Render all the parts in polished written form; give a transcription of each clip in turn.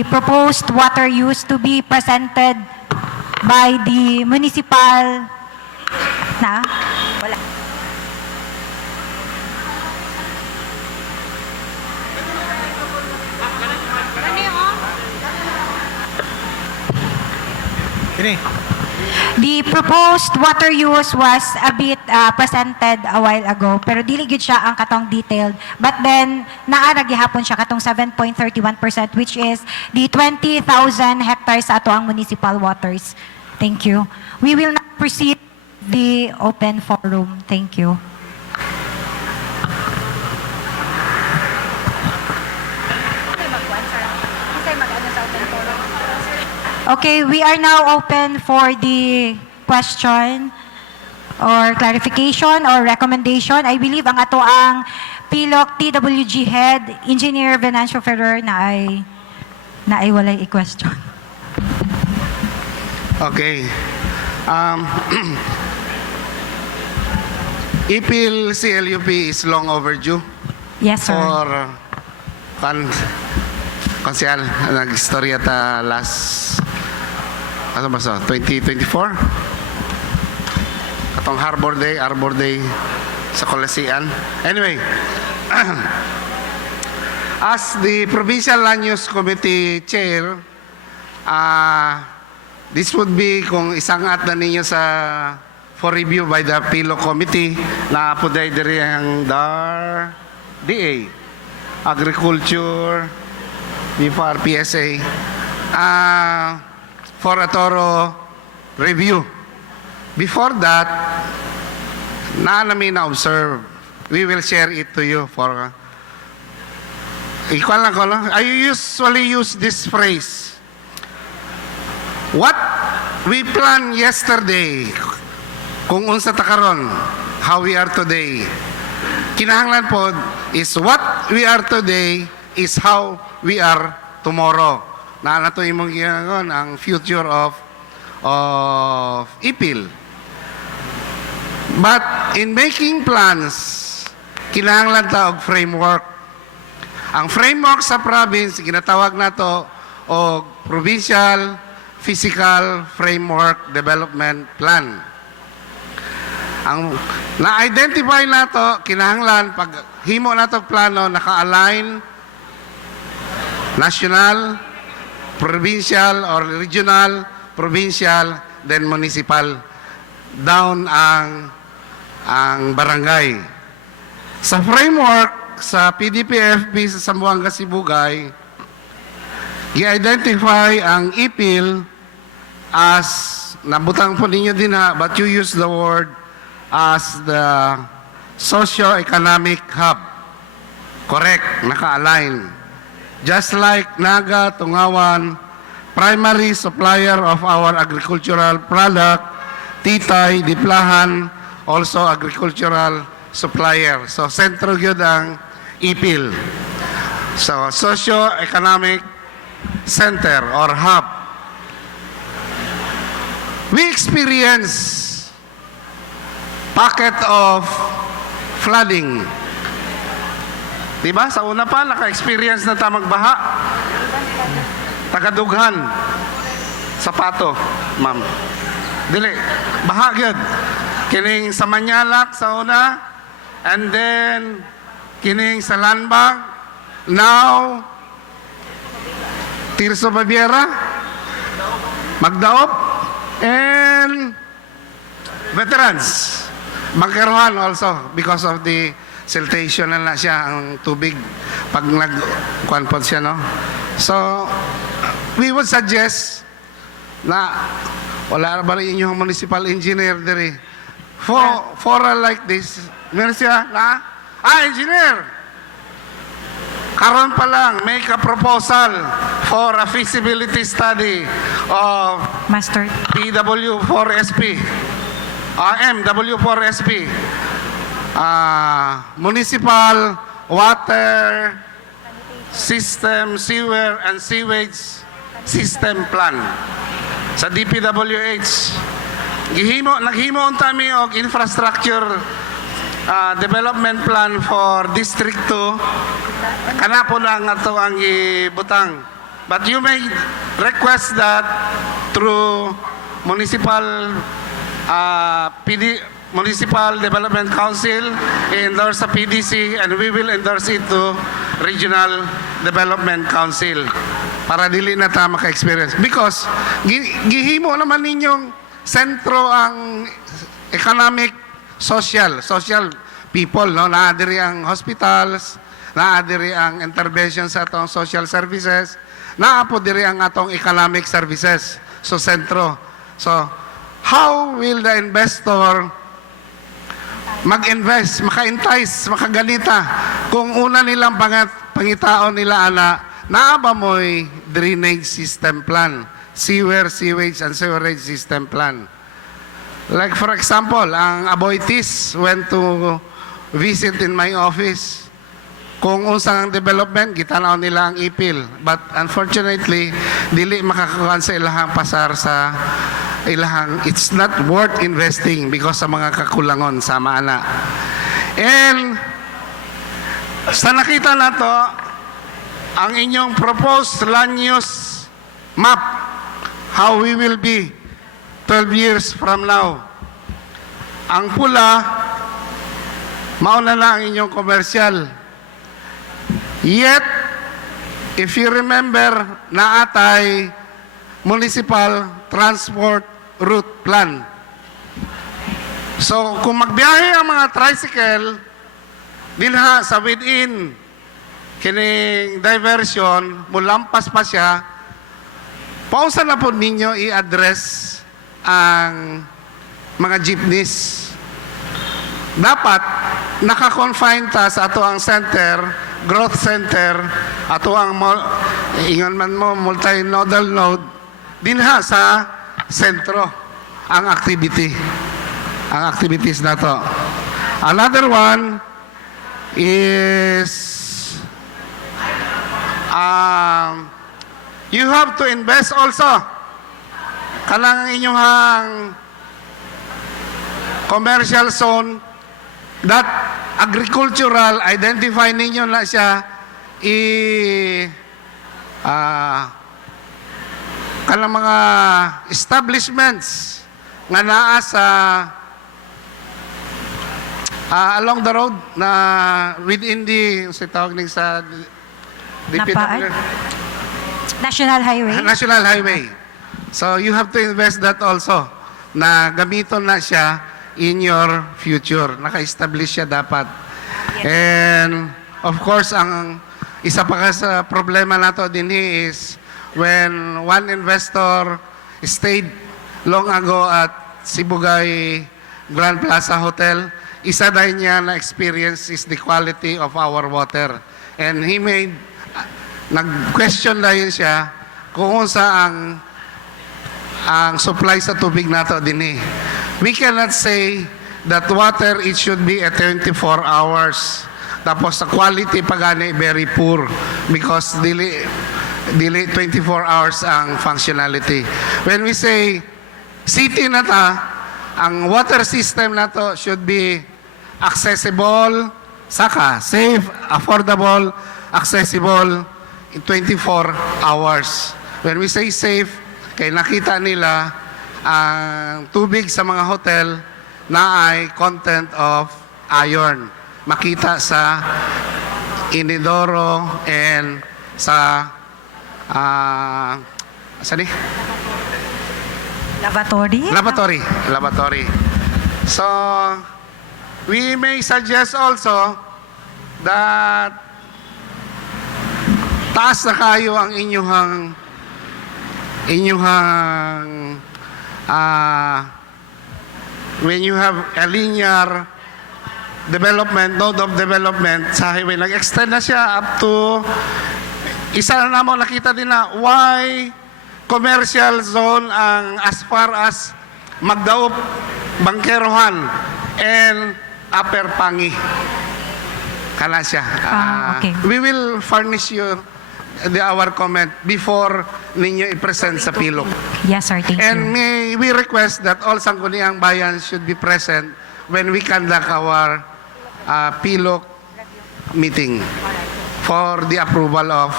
the proposed water use to be presented by the municipal na wala. The proposed water use was a bit presented a while ago, pero dili gyud siya ang katong detailed. But then, naa gihapon siya katong 7.31%, which is the 20,000 hectares sa ato ang municipal waters. Thank you. We will now proceed the open forum. Thank you. Okay, we are now open for the question or clarification or recommendation. I believe ang ato ang PILOC TWG Head, Engineer Venancio Ferrer, na ay walay i-question. Okay. IPIL CLUP is long overdue Yes, sir. for konsyal. Nag-istorya ta last 2024? Katong Arbor Day sa Coliseum. Anyway, as the Provincial Land Use Committee Chair, this would be kung isangat na ninyo for review by the PILO Committee na apuday diri ang DA, Agriculture, before PSA, for a thorough review. Before that, namin na-observe. We will share it to you for... I usually use this phrase. What we planned yesterday, kung unsa ta karon, how we are today. Kinahanglan po is what we are today is how we are tomorrow. Na nato imong gingon ang future of IPIL. But in making plans, kinahanglan ta og framework. Ang framework sa province ginatawag nato og Provincial Physical Framework Development Plan. Ang na-identify nato kinahanglan pag himo nato plano naka-align national, provincial or regional, provincial, then municipal, down ang barangay. Sa framework sa PDP-FP sa Zamboanga Sibugay, i-identify ang IPIL as, nabutang po ninyo din ha, but you use the word as the socio-economic hub. Correct, naka-align. Just like Naga, Tungawan, primary supplier of our agricultural product, Titay, Diplahan, also agricultural supplier. So, sentro yun ang IPIL. So, socio-economic center or hub. We experience pocket of flooding. Diba? Sa una pa, naka-experience na ta magbaha. Tagadughan. Sapato, ma'am. Dili, baha gyud. Kining sa Manyalak sa una, and then kining sa Lanbag, now Tirso Baviera, Magdaop, and veterans. Magkarohan also because of the siltation na siya ang tubig pag nagkuanpon siya, no? So, we would suggest na wala ba rin inyong municipal engineer diri for like this. Meron siya na, engineer! Karon pa lang, make a proposal for a feasibility study of Master. PW4SP, MW4SP, municipal water system, sewer and sewage system plan sa DPWH. Naghimo kami og infrastructure development plan for District 2. Kana po lang ato ang ibutang But you may request that through municipal Municipal Development Council, endorse sa PDC, and we will endorse it to Regional Development Council para dili na ta maka-experience. Because gihimo naman ninyong sentro ang economic, social people, no? Naadiri ang hospitals, naadiri ang intervention sa atong social services, naapo diri ang atong economic services. So sentro. So how will the investor mag-invest, maka-entice, makaganita kung una nilang pangitaon nila naaba mo'y drainage system plan, sewage and sewerage system plan. Like for example, ang Aboitiz went to visit in my office. Kung unsang ang development, gitanaw nila ang ipil. But unfortunately, dili makakakuan sa ilahang pasar sa ilahang, it's not worth investing because sa mga kakulangon sa maana. And sa nakita na to, ang inyong proposed land use map, how we will be 12 years from now. Ang pula, mauna na ang inyong commercial. Yet, if you remember, naatay municipal transport route plan. So, kung magbiyahe ang mga tricycle, dinha sa within kining diversion, mulampas pa siya, pausa na po ninyo i-address ang mga jeepneys. Dapat naka-confine ta sa ato ang center, growth center, ato ang ingon man mo multi-nodal node, dinha sa sentro ang activities na to. Another one is you have to invest also kanang inyong commercial zone that agricultural, identify ninyo na siya kanang mga establishments nga naa sa along the road na within the tawag ning sa Napaan? National Highway? National Highway. So you have to invest that also na gamiton na siya in your future. Naka-establish siya dapat. And of course, ang isa pa sa problema nato din is when one investor stayed long ago at Sibugay Grand Plaza Hotel, isa dahil niya na experience is the quality of our water. And he made, nag-question dahil siya kung sa ang supply sa tubig nato din eh. We cannot say that water, it should be at 24 hours. Tapos sa quality pagani very poor because dili 24 hours ang functionality. When we say city na ta, ang water system na to should be accessible, saka safe, affordable, accessible in 24 hours. When we say safe, kay nakita nila ang tubig sa mga hotel na ay content of iron. Makita sa inidoro and sa saan Lavatory. So, we may suggest also that taas na kayo ang inyuhang when you have a linear development, node of development sa highway, nag-extend na siya up to isa na naman nakita din na why commercial zone ang as far as Magdaop, Bangkerohan and Upper Pangi. Kana siya. Okay. We will furnish you our comment before ninyo i-present sa Pilok. Yes, sir. Thank And you. may we request that all Sangguniang Bayan should be present when we conduct our Pilok meeting for the approval of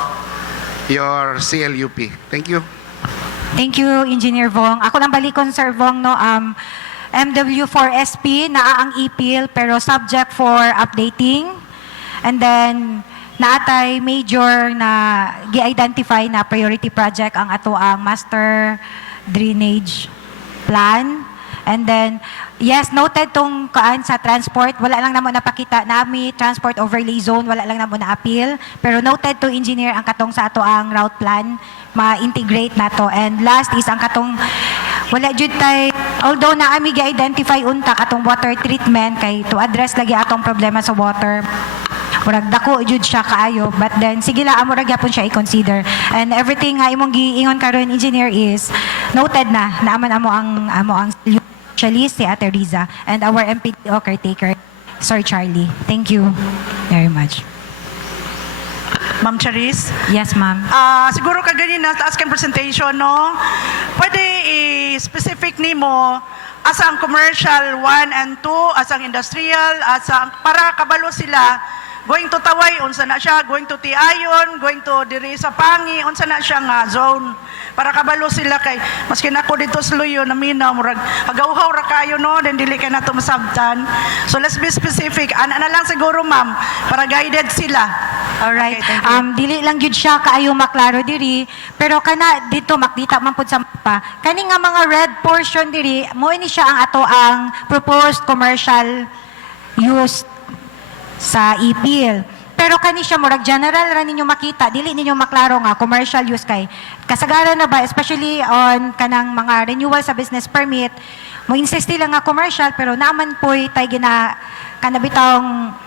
your CLUP. Thank you. Thank you, Engineer Vong. Ako lang balikon, Sir Vong, no, MW4SP, naa ang ipil, pero subject for updating. And then, naatay major na gi-identify na priority project ang ato ang master drainage plan. And then, yes, noted tong kaan sa transport, wala lang namo napakita nami, transport overlay zone, wala lang namo na appeal. Pero noted to engineer ang katong sa ato ang route plan, ma-integrate nato. And last is ang katong, wala jud tay, although na ami gi-identify unta katong water treatment, kay to address lagi atong problema sa water, murag dako jud siya kaayo, but then sige la amo ra gyapon siya i-consider. And everything nga imong giingon karon engineer is noted na naaman amo ang specialist si Ate Riza and our MPDO caretaker Sir Charlie. Thank you very much. Ma'am Charis? Yes, ma'am. Siguro ka ganyan na taas kang presentation, no? Pwede i-specific nimo asang commercial 1 and 2, asang industrial, asang para kabalo sila going to Taway, unsa na siya, going to Tiayon, going to diri sa Pangi, unsa na siya nga zone. Para kabalo sila kay, maski na ako dito sa Luyo, naminaw, murag, hagaw-haw ra kayo, no, then dili ka na ito masabtan. So let's be specific. Ana na lang siguro, ma'am, para guided sila. Alright. Okay, thank you. Dili lang gyud siya kaayo maklaro diri, pero kana dito makita man pud sa mapa. Kani nga mga red portion diri, mo ini siya ang ato ang proposed commercial use sa ipil. Pero kani siya murag general ra ninyo makita, dili ninyo maklaro nga commercial use kay kasagaran na ba, especially on kanang mga renewal sa business permit, mo insist nila nga commercial pero naman po'y tay gina kanabitang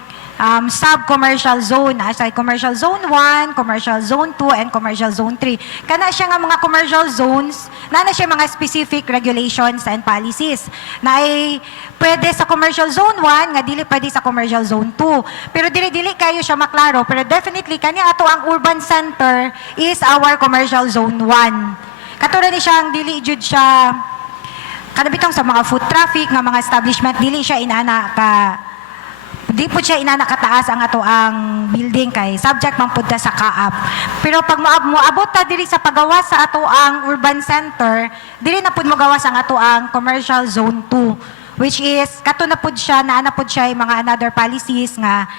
sub-commercial zone, aside commercial zone 1, commercial zone 2, and commercial zone 3. Kana siya nga mga commercial zones, na siya mga specific regulations and policies na ay pwede sa commercial zone 1, nga dili pwede sa commercial zone 2. Pero dili-dili kayo siya maklaro, pero definitely kanya ato ang urban center is our commercial zone 1. Katulad ni siyang dili jud siya kanabitang sa mga foot traffic nga mga establishment, dili siya inana ka di po siya inanakataas ang ato ang building kay subject man pud ta sa kaap. Pero pag moabot ta diri sa pagawas sa ato ang urban center, diri na pud mo gawas ang ato ang commercial zone 2, which is kato na pud siya naa na pud siya yung mga another policies nga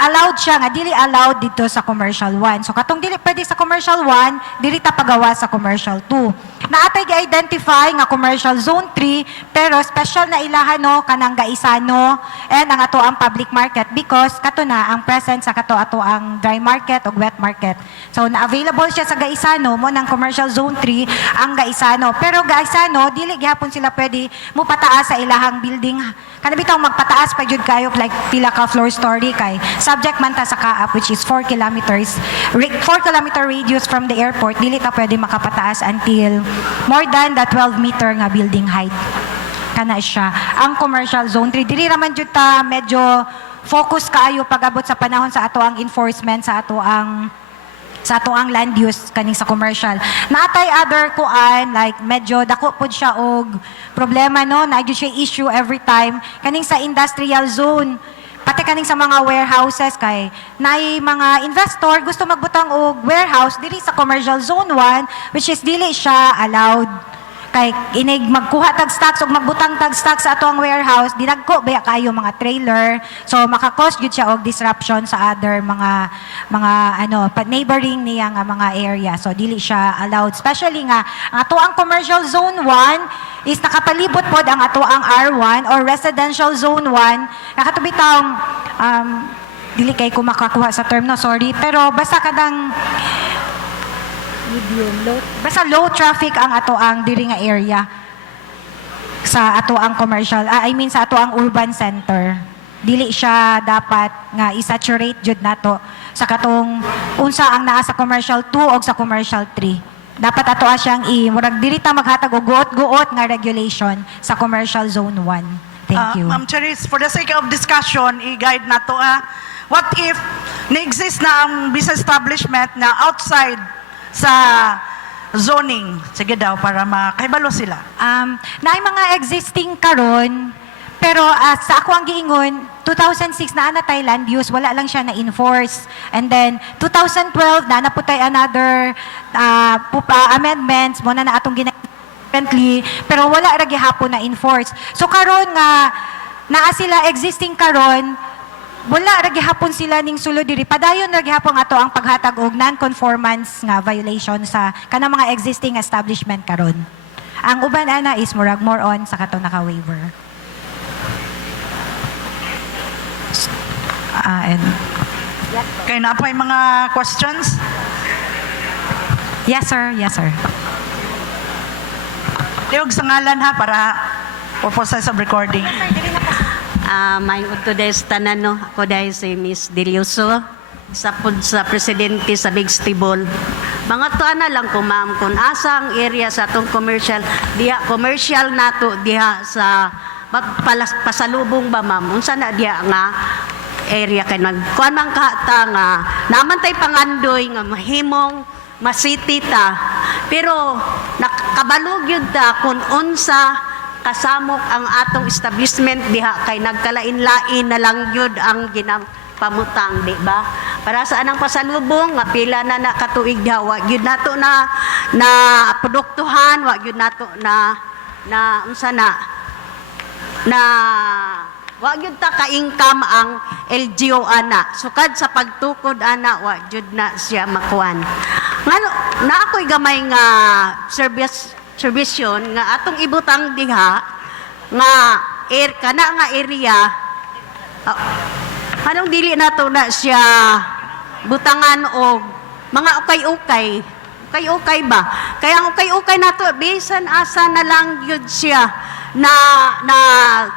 allowed siya nga dili allowed dito sa commercial 1. So katong dili pwede sa commercial 1, dili ta pagawa sa commercial 2. Naatay gi-identify nga commercial zone 3 pero special na ilahan no kanang Gaisano and ang ato ang public market because kato na ang presence sa kato ato ang dry market o wet market. So na available siya sa Gaisano mo ng commercial zone 3 ang Gaisano. Pero Gaisano dili gyapon sila pwede mo pataas sa ilahang building. Kanabitang magpataas pa jud kayo like pila ka floor story kay subject man ta sa kaap which is 4 kilometers 4 kilometer radius from the airport, dili ta pwede makapataas until more than the 12 meter nga building height. Kana siya ang commercial zone 3. Dili raman jud ta medyo focus kaayo pag-abot sa panahon sa ato ang enforcement sa ato ang land use kaning sa commercial. Natay other kuan like medyo dako pud siya og problema no, na gyud siya issue every time kaning sa industrial zone. Pati kaning sa mga warehouses kay naay mga investor gusto magbutang og warehouse diri sa commercial zone 1 which is dili siya allowed. Kay inig magkuha tag stocks ug magbutang tag stocks sa ato ang warehouse, dinagko baya kayo mga trailer. So maka-cause gyud siya og disruption sa other mga neighboring niya nga mga area. So dili siya allowed. Especially nga ang ato ang commercial zone 1 is nakapalibot pod ang ato ang R1 or residential zone 1. Nakatubitang dili kay ko makakuha sa term no, sorry. Pero basta kadang basta low traffic ang ato ang diri nga area sa ato ang commercial sa ato ang urban center. Dili siya dapat nga i-saturate jud nato sa katong unsa ang naa sa commercial 2 o sa commercial 3. Dapat ato siyang murag dili ta maghatag og guot-guot nga regulation sa commercial zone 1. Thank you. Ma'am Charis, for the sake of discussion, i-guide nato what if na-exist na ang business establishment na outside sa zoning? Sige daw, para makahibalo sila. Naay mga existing karon, Pero sa ako ang giingon, 2006 na natay land use, wala lang siya na-enforce. And then 2012 na naputay another amendments mo na atong differently, pero wala ra gihapon na enforce. So karon nga naa sila existing karon, wala ra gihapon sila ning sulod diri. Padayon ra gihapon ato ang paghatag og non-conformance nga violation sa kanang mga existing establishment karon. Ang uban ana is more on sa kato naka-waiver. And Kaya na po yung mga questions? yes sir, yes sir. Liwag sa ngalan ha para purposes of recording. May utodes tanan no. Ako dahil si Miss Delioso sa presidente sa Big Stibol. Mga tuana lang ko ma'am kung asa ang area sa atong commercial nato diha sa pasalubong ba ma'am unsa na diha nga area kay nagkuan man kahata nga naman tay pangandoy nga mahimong masiti ta pero nakabalog yun ta kung unsa kasamok ang atong establishment diha kay nagkalain-lain na lang yun ang ginapamutang di ba para sa anang pasalubong nga pila na nakatuig diha wa gyud nato na produktuhan wa gyud nato na unsa na wa gyud ta ka-income ang LGU ana sukad sa pagtukod ana wa gyud na siya makuan ngano na ako'y gamay nga servisyon nga atong ibutang diha nga kana nga area anong dili nato na siya butangan og mga ukay-ukay ba kaya ang ukay-ukay nato bisan asa na lang gyud siya na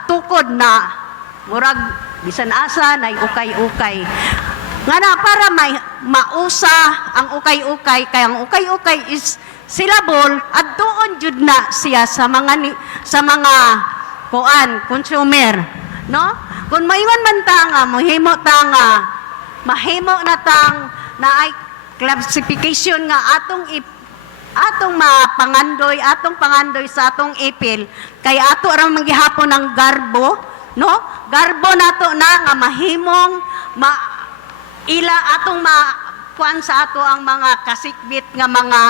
tukod na murag bisan asa na ukay-ukay nga na para may mausa ang ukay-ukay kaya ang ukay-ukay is syllable at doon jud na siya sa mga consumer no kung maingon man ta nga mahimo na tang na ay classification nga atong pangandoy sa atong ipil kay ato ra manggihapon ng garbo no garbo nato na nga mahimong atong kuan sa ato ang mga kasikbit nga mga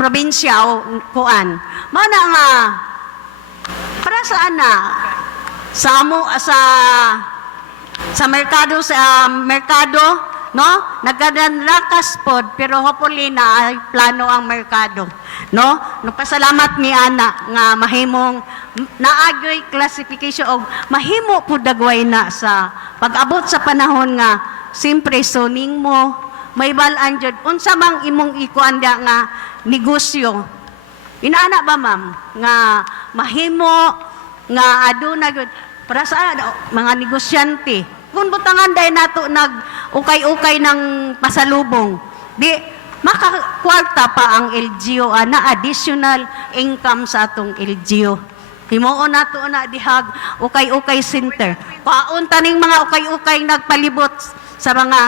probinsya o kuan mana nga para saan na sa merkado no nagkadanlakas pod pero hopefully na ay plano ang merkado no nagpasalamat mi ana nga mahimong naagyoy classification og mahimo pud dagway na sa pag-abot sa panahon nga simpre soning mo may balaan jud unsa mang imong ikuan nga negosyo inaana ba ma'am nga mahimo nga aduna gyud para sa mga negosyante kung butangan dahil nato nag-ukay-ukay ng pasalubong, di makakwarta pa ang LGU na additional income sa atong LGU. Himuon nato na dihag ukay-ukay center. Paunta ning mga ukay-ukay nagpalibot sa mga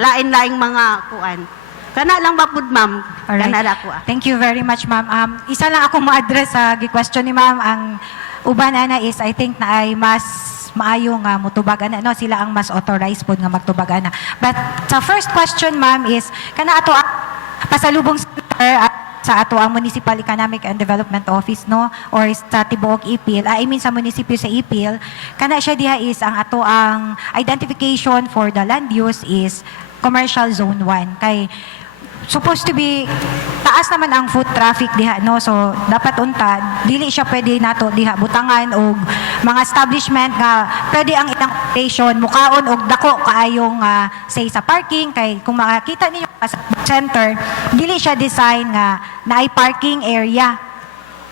lain-laing mga kuan. Kana lang ba pud ma'am? Alright. Kana ako. Thank you very much, ma'am. Isa lang ako ma-address sa gi-question ni ma'am. Ang uban ana is I think na ay mas maayo nga mutubagan no sila ang mas authorized pod nga magtubagan na. But sa first question ma'am is kana ato pasalubong center at sa ato ang Municipal Economic and Development Office no or sa tibuok Ipil I mean sa munisipyo sa Ipil kana siya diha is ang ato ang identification for the land use is commercial zone 1 kay supposed to be taas naman ang foot traffic diha no so dapat unta dili siya pwede nato diha butangan og mga establishment nga pwede ang itang operation mukaon og dako kaayong say sa parking kay kung makakita ninyo sa center dili siya design nga naay parking area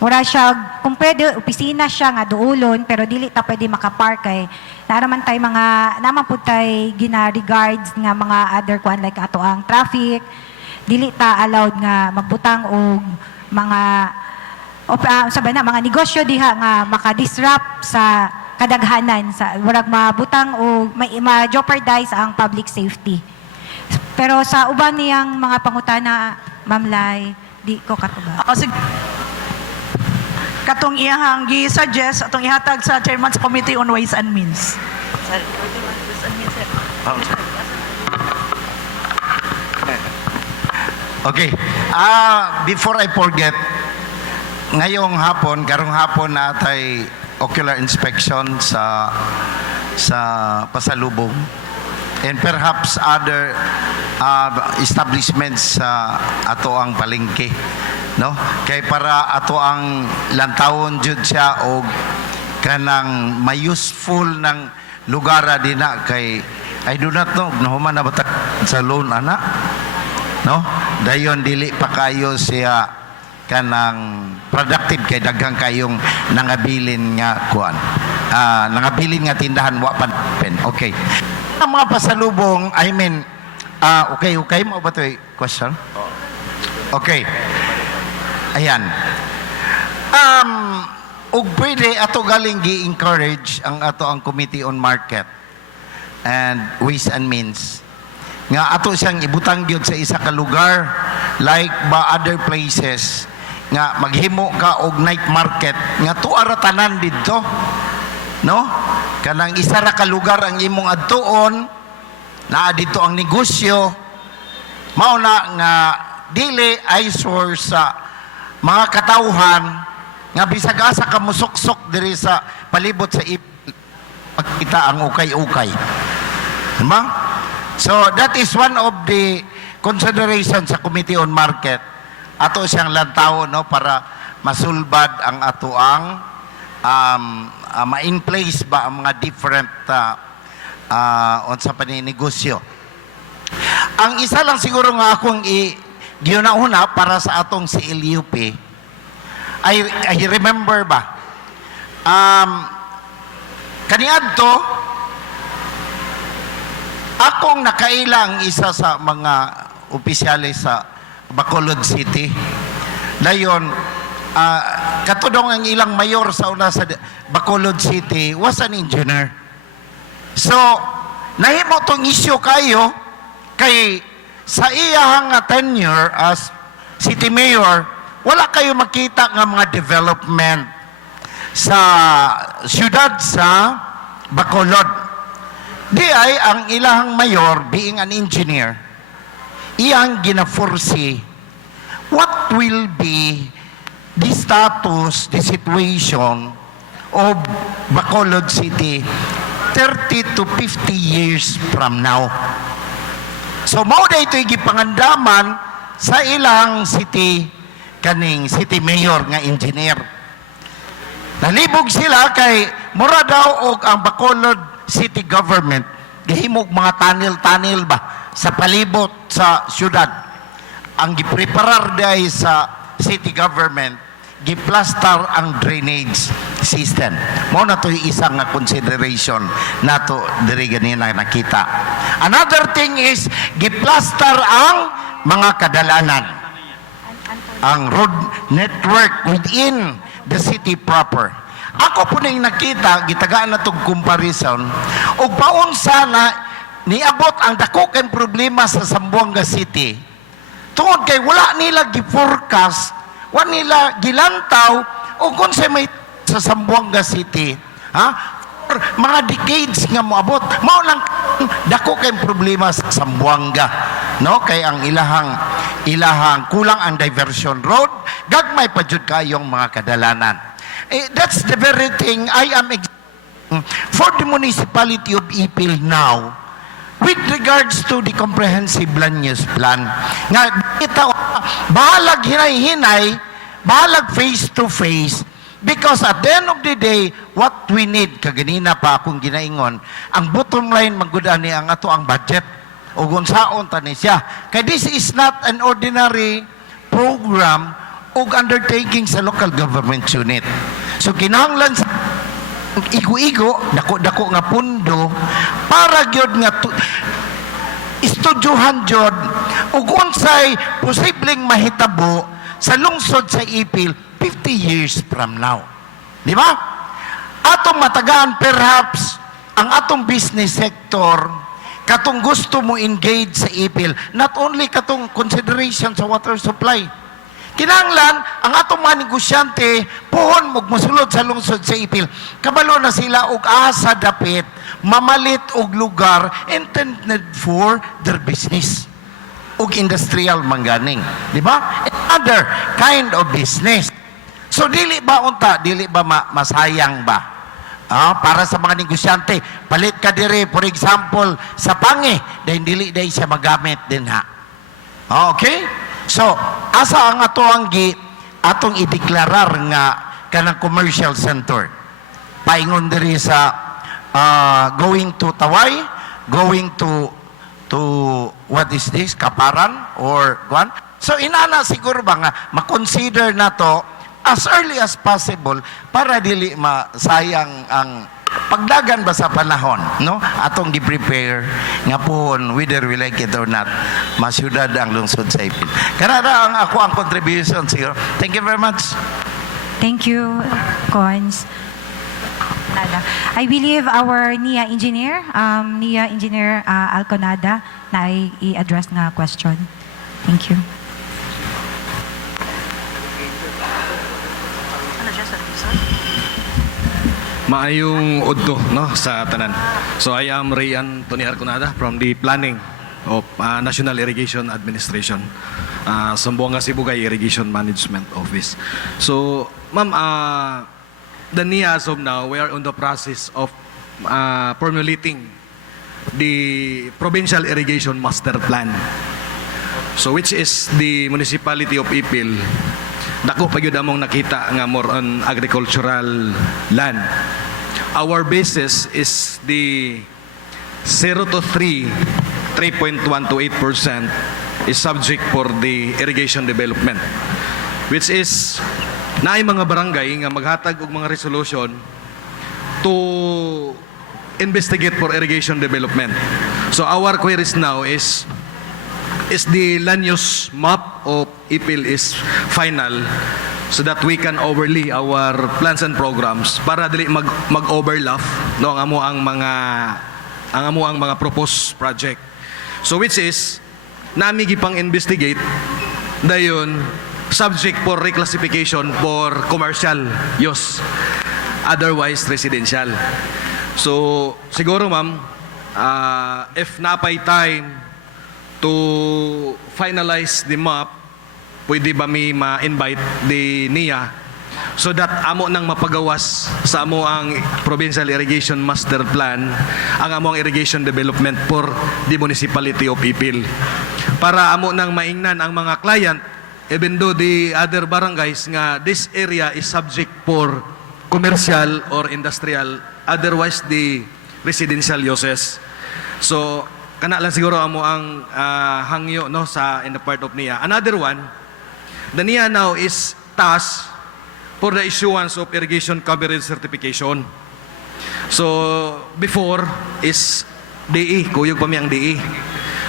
mura siya kung pwede opisina siya nga duulon pero dili ta pwede makapark kay naraman tay mga naman pud tay gina-regards nga mga other kuan like ato ang traffic dili ta allowed nga magbutang og mga sabi na mga negosyo diha nga maka-disrupt sa kadaghanan sa murag mabutang o ma-jeopardize ang public safety. Pero sa uban niyang mga pangutana, Ma'am Lai, di ko katuba. Ako katong iyahang gi-suggest atong ihatag sa Chairman's Committee on Ways and Means. Okay. Before I forget, ngayong hapon, karong hapon natay ocular inspection sa Pasalubong and perhaps other establishments sa ato ang palengke, no? Kay para ato ang lantawon jud siya og kanang may useful ng lugar dina kay I do not know nahuman na ba sa loan ana, no? Dayon dili pa kayo siya kanang productive kay daghang kayong nangabilin nga kuan. Nangabilin nga tindahan wa pa pen. Okay. Ang mga pasalubong, I mean, okay mo ba 'to question? Okay. Ayan. Ug pwede ato galing gi-encourage ang ato ang Committee on Market and Ways and Means nga ato siyang ibutang gyud sa isa ka lugar like ba other places nga maghimo ka og night market nga tuara tanan didto, no? Kanang isa ra ka lugar ang imong adtuon naa dito ang negosyo mao na nga dili eyesore sa mga katawhan nga bisag asa ka musuksok diri sa palibot sa pagkita ang ukay-ukay. Diba? So that is one of the considerations sa Committee on Market. Ato siyang lantawon, no, para masulbad ang ato ang ma-in place ba ang mga different sa paninegosyo. Ang isa lang siguro nga akong giuna-una para sa atong CLUP, I remember ba, kaniadto, akong nakailang isa sa mga opisyalis sa Bacolod City. Dayon, katudong ang ilang mayor sa una sa Bacolod City was an engineer. So, nahimo tong issue kayo kay sa iyang tenure as city mayor, wala kayo makita nga mga development sa siyudad sa Bacolod. Di ay ang ilahang mayor, being an engineer, iyang gina-foresee what will be the status, the situation of Bacolod City 30 to 50 years from now. So, mao na ito'y gipangandaman sa ilang city, kaning city mayor nga engineer. Nalibog sila kay mura daw og ang Bacolod City Government gihimog mga tunnel ba sa palibot sa syudad. Ang gipreparar day sa city government giplastar ang drainage system. Mao na to'y isang nga consideration nato diri ganina nakita. Another thing is giplastar ang mga kadalanan, ang road network within the city proper. Ako po na yung nakita, gitagaan na itong comparison, o paunsa na niabot ang dako kayong problema sa Zamboanga City, tungod kay wala nila gi-forecast, wala nila gilantaw, o kung sa may sa Zamboanga City, for mga decades nga moabot, mao lang dako kayong problema sa Zamboanga, no? Kay ang ilahang kulang ang diversion road, gagmay pa jud kayong mga kadalanan. That's the very thing I am for the municipality of Ipil now with regards to the comprehensive land use plan. Nga kita bahalag hinay-hinay, bahalag face to face, because at the end of the day, what we need, kaganina pa akong ginaingon, ang bottom line maggudan ni ang ato ang budget o gunsaon tani siya. Kaya this is not an ordinary program o undertaking sa local government unit. So kinahanglan sa igo-igo, dako-dako nga pundo para gyud nga istudyohan jud ug unsay posibleng mahitabo sa lungsod sa Ipil 50 years from now. Di ba? Atong matagaan perhaps ang atong business sector katong gusto mo engage sa Ipil, not only katong consideration sa water supply, Kinahanglan ang atong mga negosyante puhon mo mosulod sa lungsod sa Ipil. Kabalo na sila og asa dapit mamalit og lugar intended for their business og industrial mangganing, di ba? Another kind of business. So dili ba unta, dili ba masayang ba? Para sa mga negosyante, palit ka dire for example sa pangi, dahil dili dahil siya magamit din ha. Okay? So, asa ang atong ideklarar nga kanang commercial center. Paingon diri sa going to Taway, going to what is this? Kaparan or one? So, inana siguro ba nga makonsider na to as early as possible para dili masayang ang pagdagan ba sa panahon, no? Atong gi-prepare nga pohon whether we like it or not, masyudad ang lungsod sa Ipil. Kanada ang ako ang contribution siguro. Thank you very much. Thank you, Cons. I believe our NIA engineer, Alconada, na i-address na question. Thank you. Maayong udto no sa tanan. So I am Ray Anthony Arconada from the planning of National Irrigation Administration. Sambuanga Sibugay Irrigation Management Office. So ma'am, the NIA as of now, we are on the process of formulating the Provincial Irrigation Master Plan. So which is the municipality of Ipil. Dako pa gyud among nakita nga more on agricultural land. Our basis is the 0 to 3.1 to 8% is subject for the irrigation development, which is naay mga barangay nga maghatag og mga resolution to investigate for irrigation development. So our queries now is the land use map of Ipil is final so that we can overlay our plans and programs para dili mag-overlap no ang amo ang mga proposed project. So which is nami gipang investigate dayon subject for reclassification for commercial use, otherwise residential. So siguro ma'am, if napay time to finalize the map, pwede ba mi ma-invite the NIA so that amo nang mapagawas sa amo ang Provincial Irrigation Master Plan ang amo ang irrigation development for the municipality of Ipil. Para amo nang maingnan ang mga client, even though the other barangays nga this area is subject for commercial or industrial, otherwise the residential uses. So kana lang siguro amo ang hangyo no sa in the part of NIA. Another one, the NIA now is tasked for the issuance of irrigation coverage certification. So before is DE, kuyog pa mi ang DE.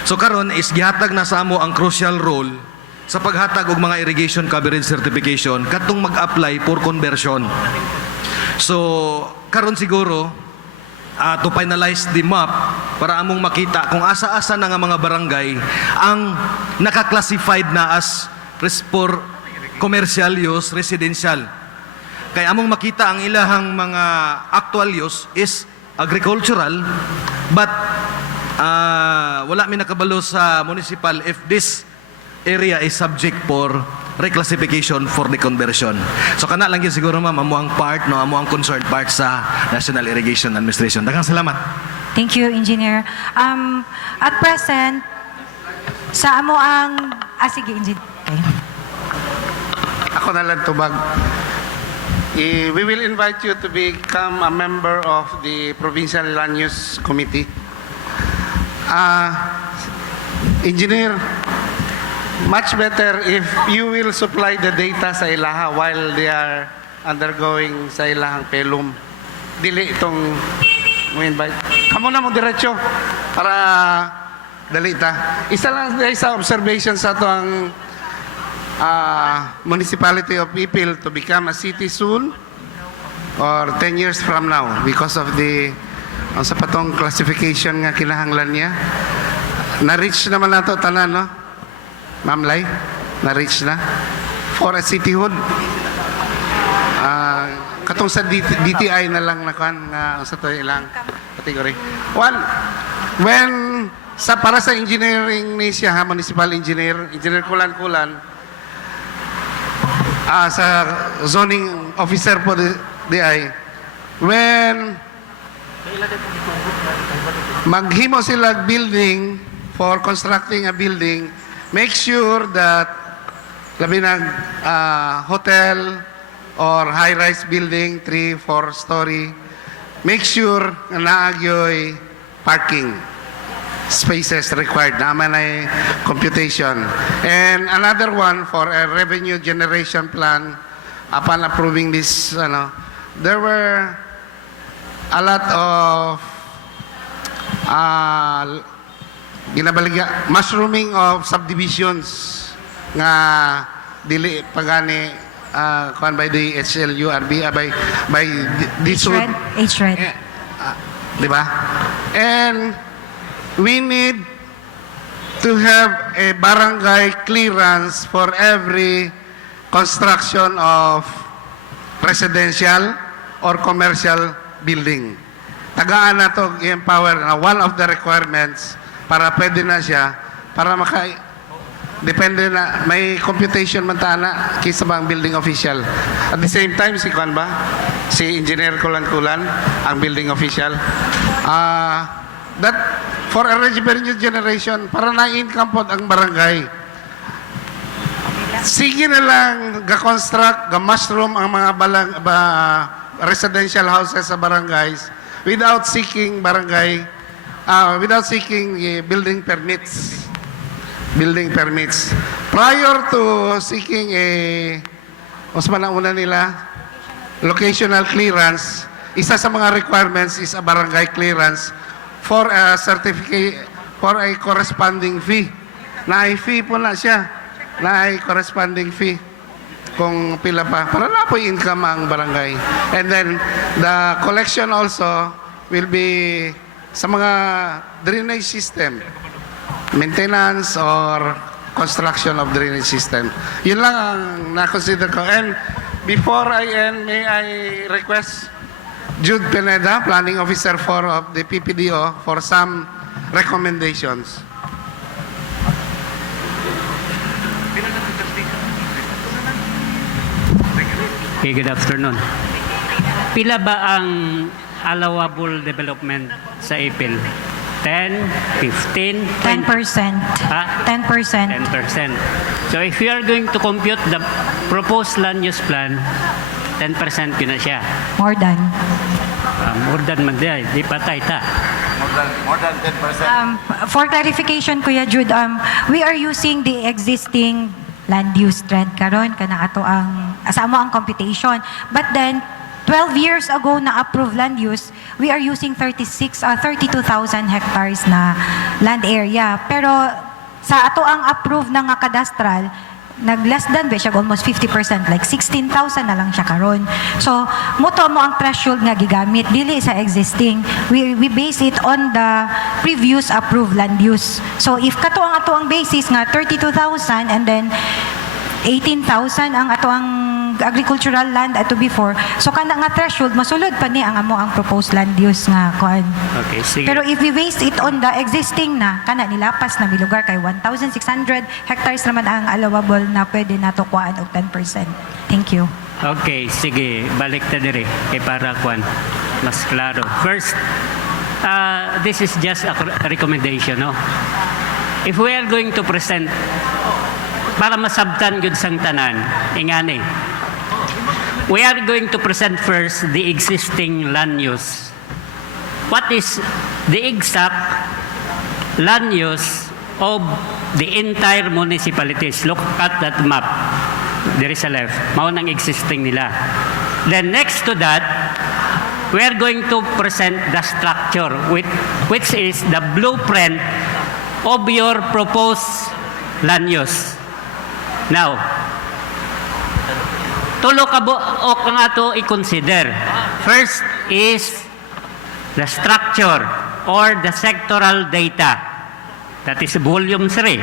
So karon is gihatag na sa amo ang crucial role sa paghatag og mga irrigation coverage certification katong mag-apply for conversion. So karon siguro to finalize the map para among makita kung asa-asa na nga mga barangay ang naka-classified na as for commercial use, residential. Kaya among makita ang ilahang mga actual use is agricultural, but wala mi nakabalo sa municipal if this area is subject for reclassification for the conversion. So kana lang yun siguro ma'am, amo ang part, no, amo ang concerned part sa National Irrigation Administration. Daghang salamat. Thank you, Engineer. At present, sa amo ang... sige, Engineer. Okay. Ako na lang tubag. We will invite you to become a member of the Provincial Land Use Committee. Engineer, much better if you will supply the data sa ilaha while they are undergoing sa ilahang pelum. Dili itong mo invite. Kamo na mo diretso para dalita. Isa lang sa observation sa to ang municipality of Ipil to become a city soon or 10 years from now because of the sa patong classification nga kinahanglan niya. Na-reach naman na to tanan, no? Ma'am Lai, na-reach na. for a cityhood. Katong sa DTI na lang na kan nga sa to ilang category. One, when para sa engineering ni siya, municipal engineer kulan-kulan, sa zoning officer po DI, when maghimo sila building for constructing a building, make sure that labi ng hotel or high-rise building, 3-4 story, make sure na naagyoy parking spaces required. Naman ay computation. And another one for a revenue generation plan, upon approving this, there were a lot of mushrooming of subdivisions nga dili pagani by the HLURB by this HRED. di ba? And we need to have a barangay clearance for every construction of residential or commercial building. Tagaan na to i-empower na one of the requirements para pwede na siya para depende na may computation man na kisa ba ang building official. At the same time si Kwan ba? Si engineer kulan-kulan ang building official. That for a revenue generation para na-income po ang barangay. Sige na lang ga-construct, ga-mushroom ang mga residential houses sa barangays without seeking building permits. Prior to seeking locational clearance, isa sa mga requirements is a barangay clearance for a certificate, for a corresponding fee. Na-fee po na siya. Na-corresponding fee. Kung pila pa. Para na po income ang barangay. And then, the collection also will be sa mga drainage system. Maintenance or construction of drainage system. Yun lang ang na-consider ko. And before I end, may I request Jude Pineda, Planning Officer 4 of the PPDO, for some recommendations. Okay, good afternoon. Pila ba ang allowable development sa IPIL? 10, 15, 10%. 10%. 10%. 10%. So if you are going to compute the proposed land use plan, 10% yun na siya. More than. More than man di patay ta. More than 10%. For clarification, Kuya Jude, we are using the existing land use trend karon kana ato ang asamo ang computation. But then 12 years ago na approved land use, we are using 32,000 hectares na land area. Pero sa ato ang approved na nga kadastral, nag-less than siya almost 50%, like 16,000 na lang siya karon. So, muto mo ang threshold nga gigamit, dili sa existing. We base it on the previous approved land use. So, if kato ang ato ang basis nga 32,000 and then 18,000 ang ato ang agricultural land ato before, so kana nga threshold masulod pa ni ang amo ang proposed land use nga kuan. Okay, sige. Pero if we base it on the existing na kana nilapas na milugar kay 1,600 hectares naman ang allowable na pwede nato kuan og 10%. Thank you. Okay, sige. Balik ta dire kay para kuan mas klaro. First, this is just a recommendation, no? If we are going to present para masabtan gud sang tanan, ingani. We are going to present first the existing land use. What is the exact land use of the entire municipalities? Look at that map. There is a left. Mao nang existing nila. Then next to that, we are going to present the structure, which is the blueprint of your proposed land use. Now, tulo ka o kang ato i-consider. First is the structure or the sectoral data. That is volume 3.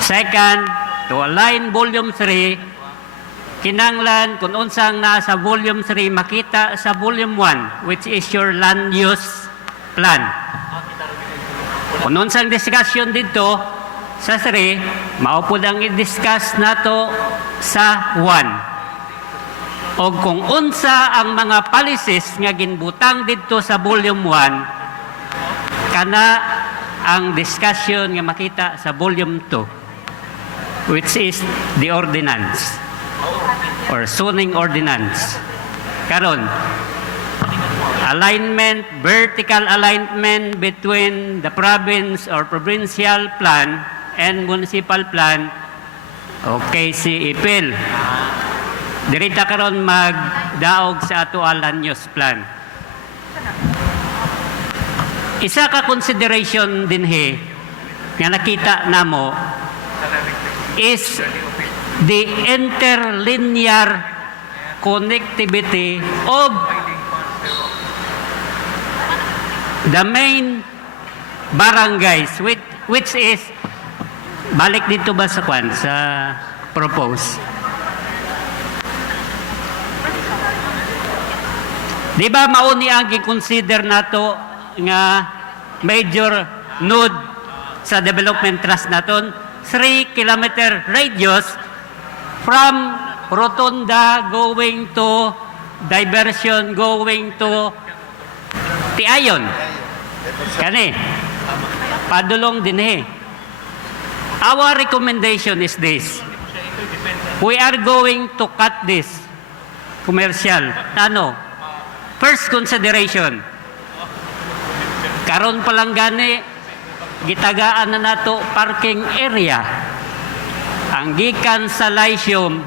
Second, to align volume 3, kinanglan kung unsang nasa volume 3 makita sa volume 1, which is your land use plan. Kung unsang discussion dito sa 3, maupod ang i-discuss nato sa 1. O kung unsa ang mga policies nga ginbutang dito sa volume 1, kana ang discussion nga makita sa volume 2, which is the ordinance or zoning ordinance. Karon, alignment, vertical alignment between the province or provincial plan and municipal plan, okay, si IPIL. Dirita karon magdaog sa ato land use plan. Isa ka consideration din nga nakita namo is the interlinear connectivity of the main barangays, which is, balik dito ba sa kwan, sa propose. Di ba mauni ang i-consider nato nga major node sa development trust naton, 3 kilometer radius from Rotunda going to diversion going to Tiayon. Kani, padulong din Our recommendation is this. We are going to cut this commercial. Ano? First consideration. Karon pa lang gani, gitagaan na nato parking area. Ang gikan sa Lyceum,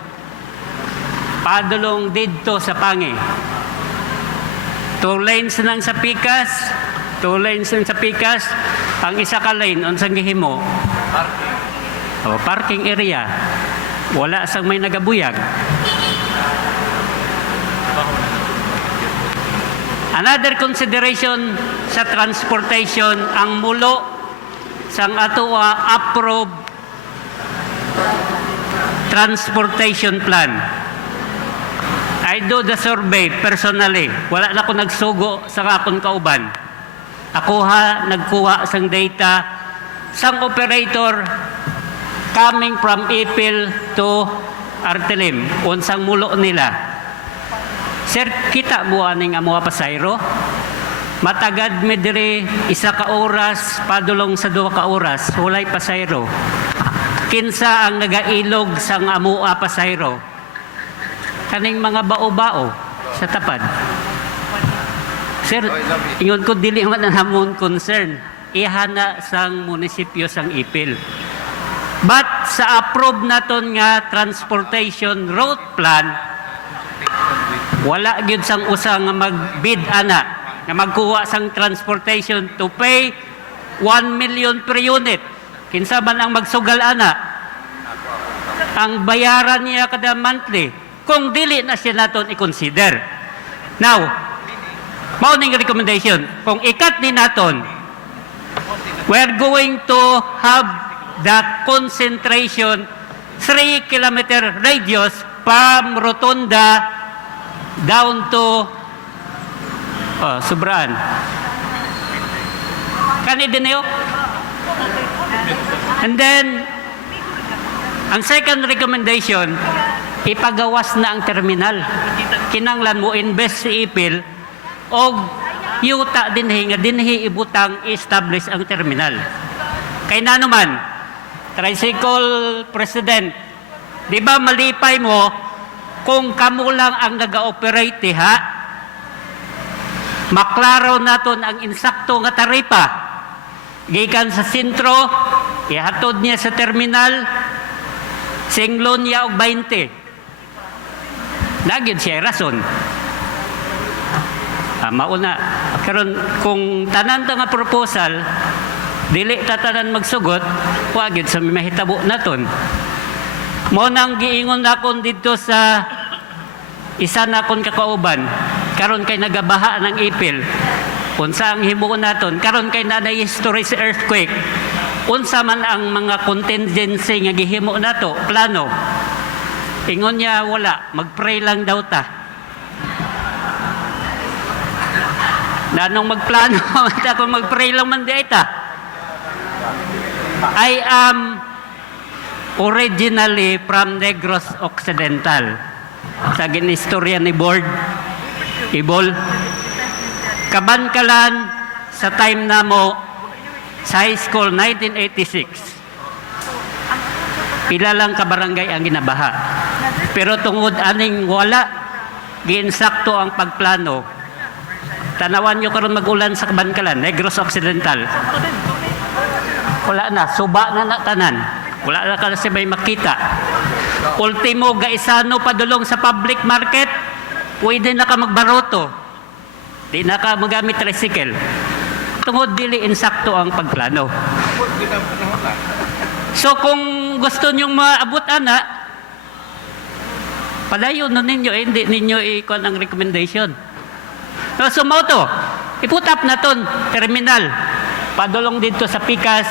padulong didto sa Pangi. 2 lanes lang sa Pikas, 2 lanes lang sa Pikas, ang isa ka lane, unsang gihimo? Parking area. Wala sang may nagabuyag. Another consideration sa transportation, ang mulo sang ato approved transportation plan. I do the survey personally. Wala na ko nagsugo sa akong kauban. Ako nagkuha sang data sang operator coming from Ipil to Artelim. Unsang mulo nila. Sir, kita mo aning amuha pasayro? Matagad mi diri 1 ka oras, padulong sa 2 ka oras, walay pasayro. Kinsa ang nagailog sang amuha pasayro? Kaning mga bao-bao sa tapad. Sir, ingon ko dili man ang hamon concern. Ihana sang munisipyo sang Ipil. But sa approve naton nga transportation route plan, wala gyud sang usa nga magbid ana nga magkuha sang transportation to pay 1 million per unit. Kinsa man ang magsugal ana? Ang bayaran niya kada monthly kung dili na siya naton i-consider. Now, mao ning recommendation, kung ikat din naton, we're going to have the concentration 3 kilometer radius from Rotunda down to Subraan. Kani din yun? And then, ang second recommendation, ipagawas na ang terminal. Kinanglan mo invest si Ipil o yuta dinhi nga dinhi ibutang establish ang terminal. Kay nanuman, tricycle president, di ba malipay mo kung kamo lang ang nag-operate maklaro naton ang insakto nga taripa. Gikan sa sentro, ihatod niya sa terminal, singlon niya og 20. Nagid siya rason. Mauna, karon kung tanan ta nga proposal, dili ta tanan magsugot, wa gyud sa mahitabo naton. Mo nang giingon nakon dito sa isa na kon kakauban, karon kay nagabaha ng Ipil. Unsa ang himuon naton? Karon kay nanay history sa earthquake. unsa man ang mga contingency nga gihimo nato, plano. Ingon niya wala, mag-pray lang daw ta. Nanong magplano, kung mag-pray lang man di ay ta. I am originally from Negros Occidental. Sa ginistorya ni Board, Ibol. Kabankalan sa time na mo sa high school 1986. Pila lang ka barangay ang ginabaha. Pero tungod aning wala, giinsakto ang pagplano. Tanawan nyo karon magulan sa Kabankalan, Negros Occidental. Wala na, suba na tanan. Wala na kasi may makita. Ultimo, gaisano padulong sa public market, pwede na ka magbaroto. Di na ka magamit tricycle. Tungod dili insakto ang pagplano. So kung gusto nyong maabot ana, padayon no ninyo, hindi ninyo ikon ang recommendation. No, so mo to, iput up na ton, terminal. Padulong dito sa Picas,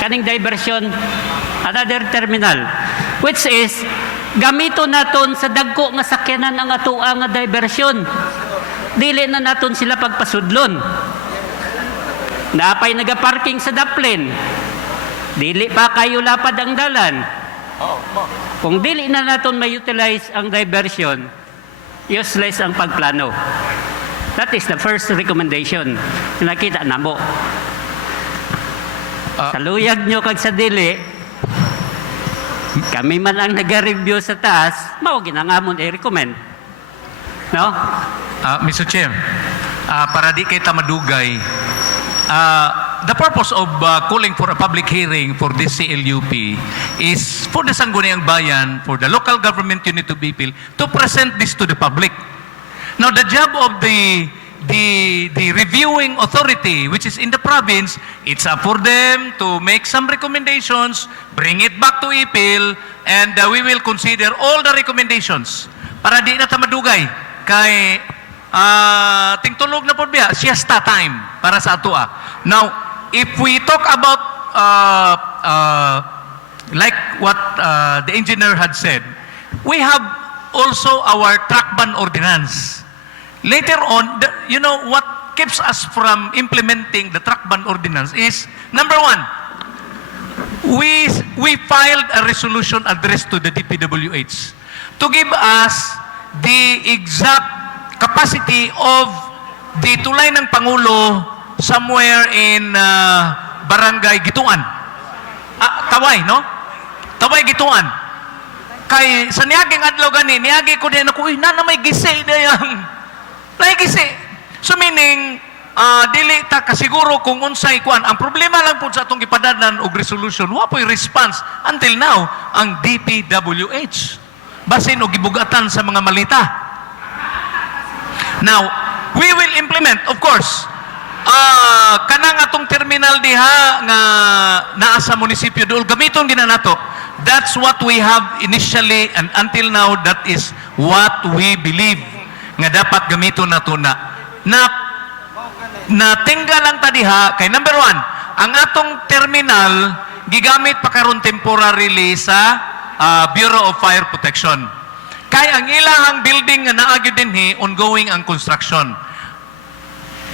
kaning diversion, another terminal. Which is, gamito naton sa dagko nga sakyanan ang atoa nga diversion. Dili na naton sila pagpasudlon. Naapay nagaparking sa Daplin. Dili pa kayo lapad ang dalan. Kung dili na naton ma-utilize ang diversion, useless ang pagplano. That is the first recommendation. Nakita na mo. Sa luyag nyo kag sa dili, kami man ang nag-review sa taas, mao ginangamon i-recommend. No? Mr. Chair, para di kita madugay, the purpose of calling for a public hearing for this CLUP is for the Sangguniang Bayan, for the local government unit of BPIL, to present this to the public. Now, the job of the reviewing authority, which is in the province, it's up for them to make some recommendations, bring it back to IPIL, and we will consider all the recommendations para di na ta madugay kay tingtulog na po biya, siesta time para sa atua. Now, if we talk about like what the engineer had said, we have also our track ban ordinance. Later on, you know, what keeps us from implementing the track ban ordinance is, number one, we filed a resolution addressed to the DPWH to give us the exact capacity of the tulay ng Pangulo somewhere in Barangay Gituan. Taway, no? Taway Gituan. Kay sa niyaging adlaw gani, niyagi ko din ako, uy, na may gisi na yan. Naigisi. So meaning, dili ta kasiguro kung unsay kuan. Ang problema lang po sa atong gipadanan og resolution, wa po'y response until now ang DPWH. Basin og gibugatan sa mga malita. Now, we will implement, of course, kanang atong terminal diha nga naa sa munisipyo dool gamiton gina nato. That's what we have initially, and until now, that is what we believe nga dapat gamiton nato na tinggal lang ta diha kay number one, ang atong terminal gigamit pa karon temporarily sa Bureau of Fire Protection. Kay ang ilahang building nga naa gyud dinhi ongoing ang construction.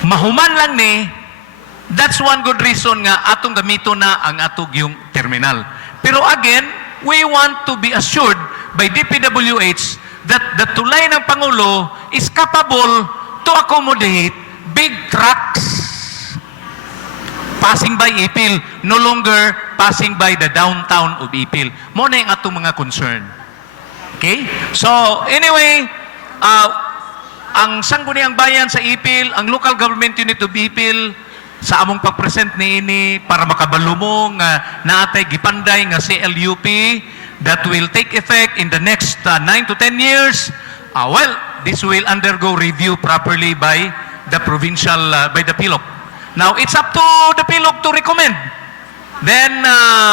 Mahuman lang ni, that's one good reason nga atong gamito na ang atong yung terminal. Pero again, we want to be assured by DPWH that the tulay ng Pangulo is capable to accommodate big trucks passing by IPIL, no longer passing by the downtown of IPIL. Mo na yung atong mga concern. Okay? So, anyway, ang Sangguniang Bayan sa IPIL, ang local government unit of IPIL, sa among pag-present ni ini para makabalumong naatay gipanday nga CLUP that will take effect in the next 9 to 10 years. Well, this will undergo review properly by the provincial, by the PILOC. Now, it's up to the PILOC to recommend. Then,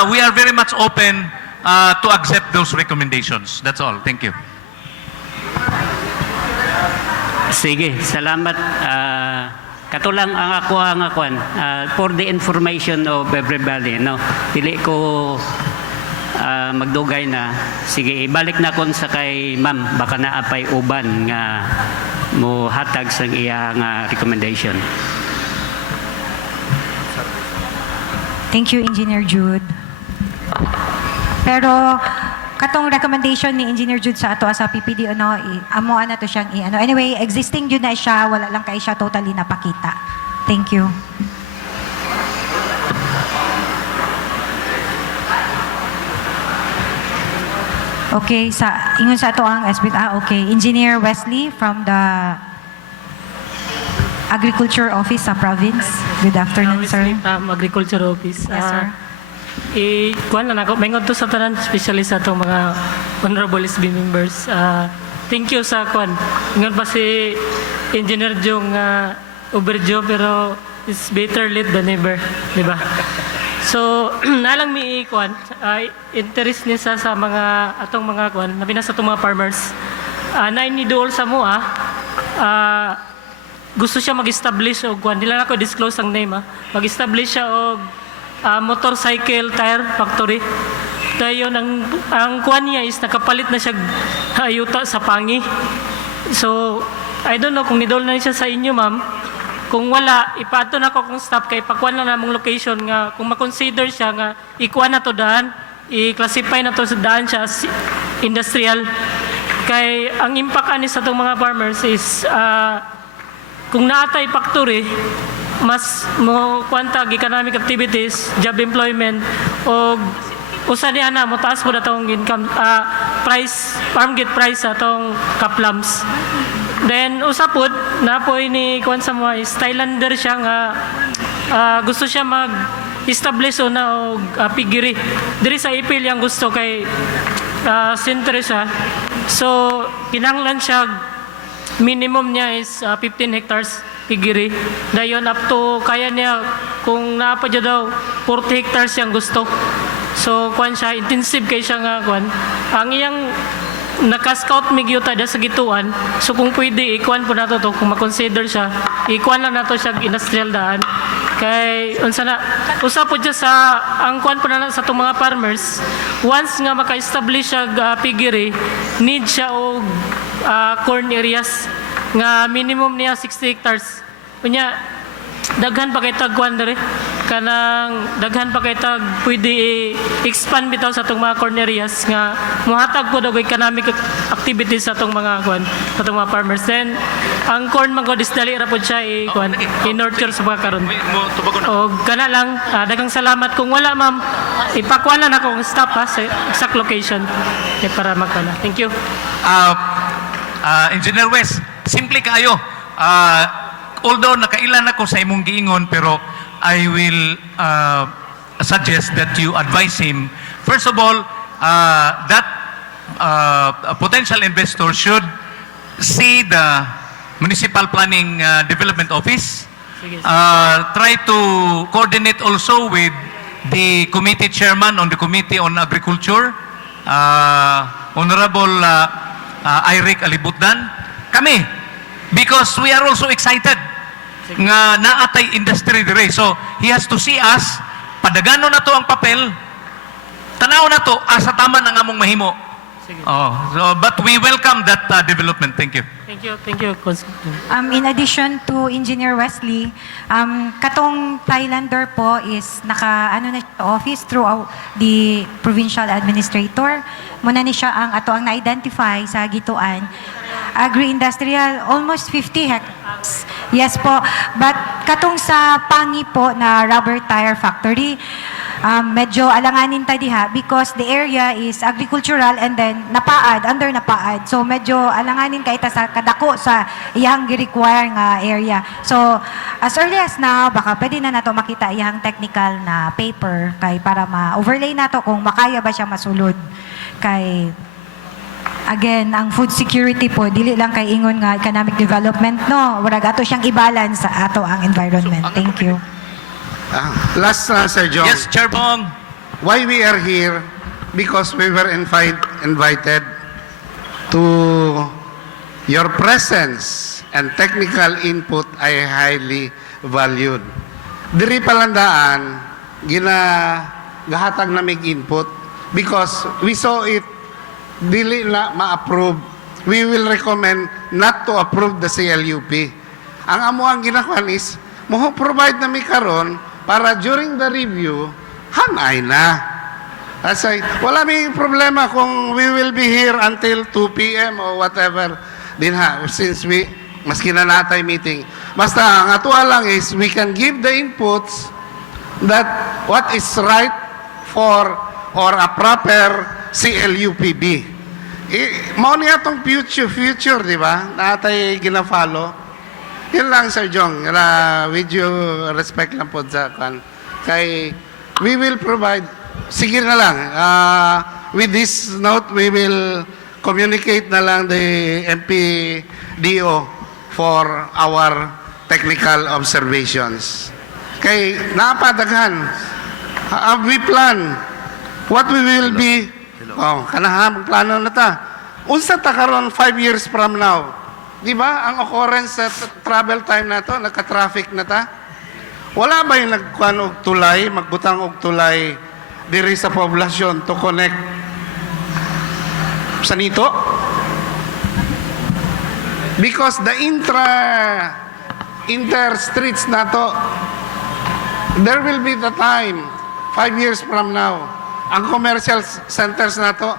we are very much open to accept those recommendations. That's all. Thank you. Sige, salamat Katulang ang ako ang akuan for the information of everybody, no. Dili ko magdugay na. Sige, ibalik na kon sa kay ma'am, baka naapay uban nga mo hatag sa iyang recommendation. Thank you, Engineer Jude. Pero katong recommendation ni Engineer Jude sa ato sa PPD amo na to siyang i-ano. Anyway, existing yun na siya, wala lang kay siya totally napakita. Thank you. Okay, ingon sa ato ang SB. Okay. Engineer Wesley from the Agriculture Office sa province. Good afternoon, sir. Agriculture Office. Yes, sir. Kuan na ako, mayroon to sa tanan, especially sa itong mga honorable SB members. Thank you sa kuan. Ngayon pa si Engineer Jong overdue, pero it's better late than never. Di ba? So, nalang mi kuan, interest niya sa mga atong mga kuan, nabi na sa itong mga farmers. Na inidol sa mua, gusto siya mag-establish og kuan, dila na ko disclose ang name mag-establish siya og motorcycle tire factory. Dayon ang kuan niya is nakapalit na siya ayuta sa pangi. So I don't know kung nidol na siya sa inyo, ma'am. Kung wala, ipato na ko kung stop kay pakuan na namong location nga kung ma-consider siya nga ikuan na to daan, i-classify na to sa daan siya as industrial. Kay ang impact ani sa itong mga farmers is kung naatay factory, mas mo kwantag economic activities, job employment, o usa niya na mo taas po na itong income price, farm gate price sa itong kaplams. Then usapod na po ni kuan sa mga is Thailander siya nga gusto siya mag-establish na og piggery diri sa ipil yang gusto kay center siya. So kinahanglan siya minimum niya is 15 hectares piggery. Dayon up to kaya niya kung naapa dyan daw 40 hectares siyang gusto. So kuan siya intensive kay siya nga kuan. Ang iyang naka-scout mig yuta da sa gituan. So kung pwede ikuan po nato to kung ma-consider siya, ikuan lang nato siya industrial daan. Kay unsa na usa po dyan sa ang kuan po na sa itong mga farmers, once nga maka-establish siya piggery, need siya og corn areas nga minimum niya 60 hectares. Kunya daghan pa kay tagkuan dere kanang daghan pa kay tag pwede expand bitaw sa atong mga corn areas nga mohatag po og economic activities sa atong mga kuan sa atong mga farmers. Then ang corn man god is dali ra pod siya kuan i-nurture sa mga karon. O kana lang daghang salamat. Kung wala ma'am ipakuan lang ako ang stop sa exact location para magkana. Thank you. Engineer West, simple kayo. Although nakailan ako sa imong giingon, pero I will suggest that you advise him. First of all, that a potential investor should see the Municipal Planning Development Office. Try to coordinate also with the committee chairman on the Committee on Agriculture, Honorable Iric Alibutdan. Kami, because we are also excited nga naatay industry dire. So he has to see us, padagano na to ang papel, tanaw na to asa tama na nga mong mahimo. But we welcome that development. Thank you. Thank you, Consultant. In addition to Engineer Wesley, katong Thailander po is na siya office through the provincial administrator. Muna ni siya ang na-identify sa gituan. Agri-industrial, almost 50 hectares. Yes po. But katong sa Pangi po na rubber tire factory, medyo alanganin tayo diha because the area is agricultural and then under napaad. So medyo alanganin kay ta sa kadako sa iyang gi-require nga area. So as early as now, baka pwede na nato makita iyang technical na paper kay para ma-overlay nato kung makaya ba siya masulod. Kay again, ang food security po, dili lang kay ingon nga economic development, no. Warag ato siyang i-balance sa ato ang environment. Thank you. Last Sir John. Yes, Chair Bong. Why we are here? Because we were invited to your presence and technical input. I highly valued. Diri palandaan, gahatag na mig input because we saw it dili na ma-approve. We will recommend not to approve the CLUP. Ang amo ang ginakuan is, provide na mi karon para during the review, hanay na. Kasi wala may problema kung we will be here until 2 p.m. or whatever. Din ha, since maski na natay meeting. Basta, ang atuwa lang is, we can give the inputs that what is right for or a proper CLUPB. Mao niya itong future, di ba? Natay gina-follow. Yun lang, Sir Jong. With you respect lang po sa kan. Kay, we will provide, sige na lang, with this note, we will communicate na lang the MPDO for our technical observations. Kay, napadaghan. We plan what we will be, kanahang plano na ta. Unsa ta karon 5 years from now? Di ba, ang occurrence sa travel time na to, nagka-traffic na ta? Wala ba yung nagkuhan og tulay, magbutang og tulay diri sa poblasyon to connect sa nito? Because the inter-streets na to, there will be the time, 5 years from now, ang commercial centers na to,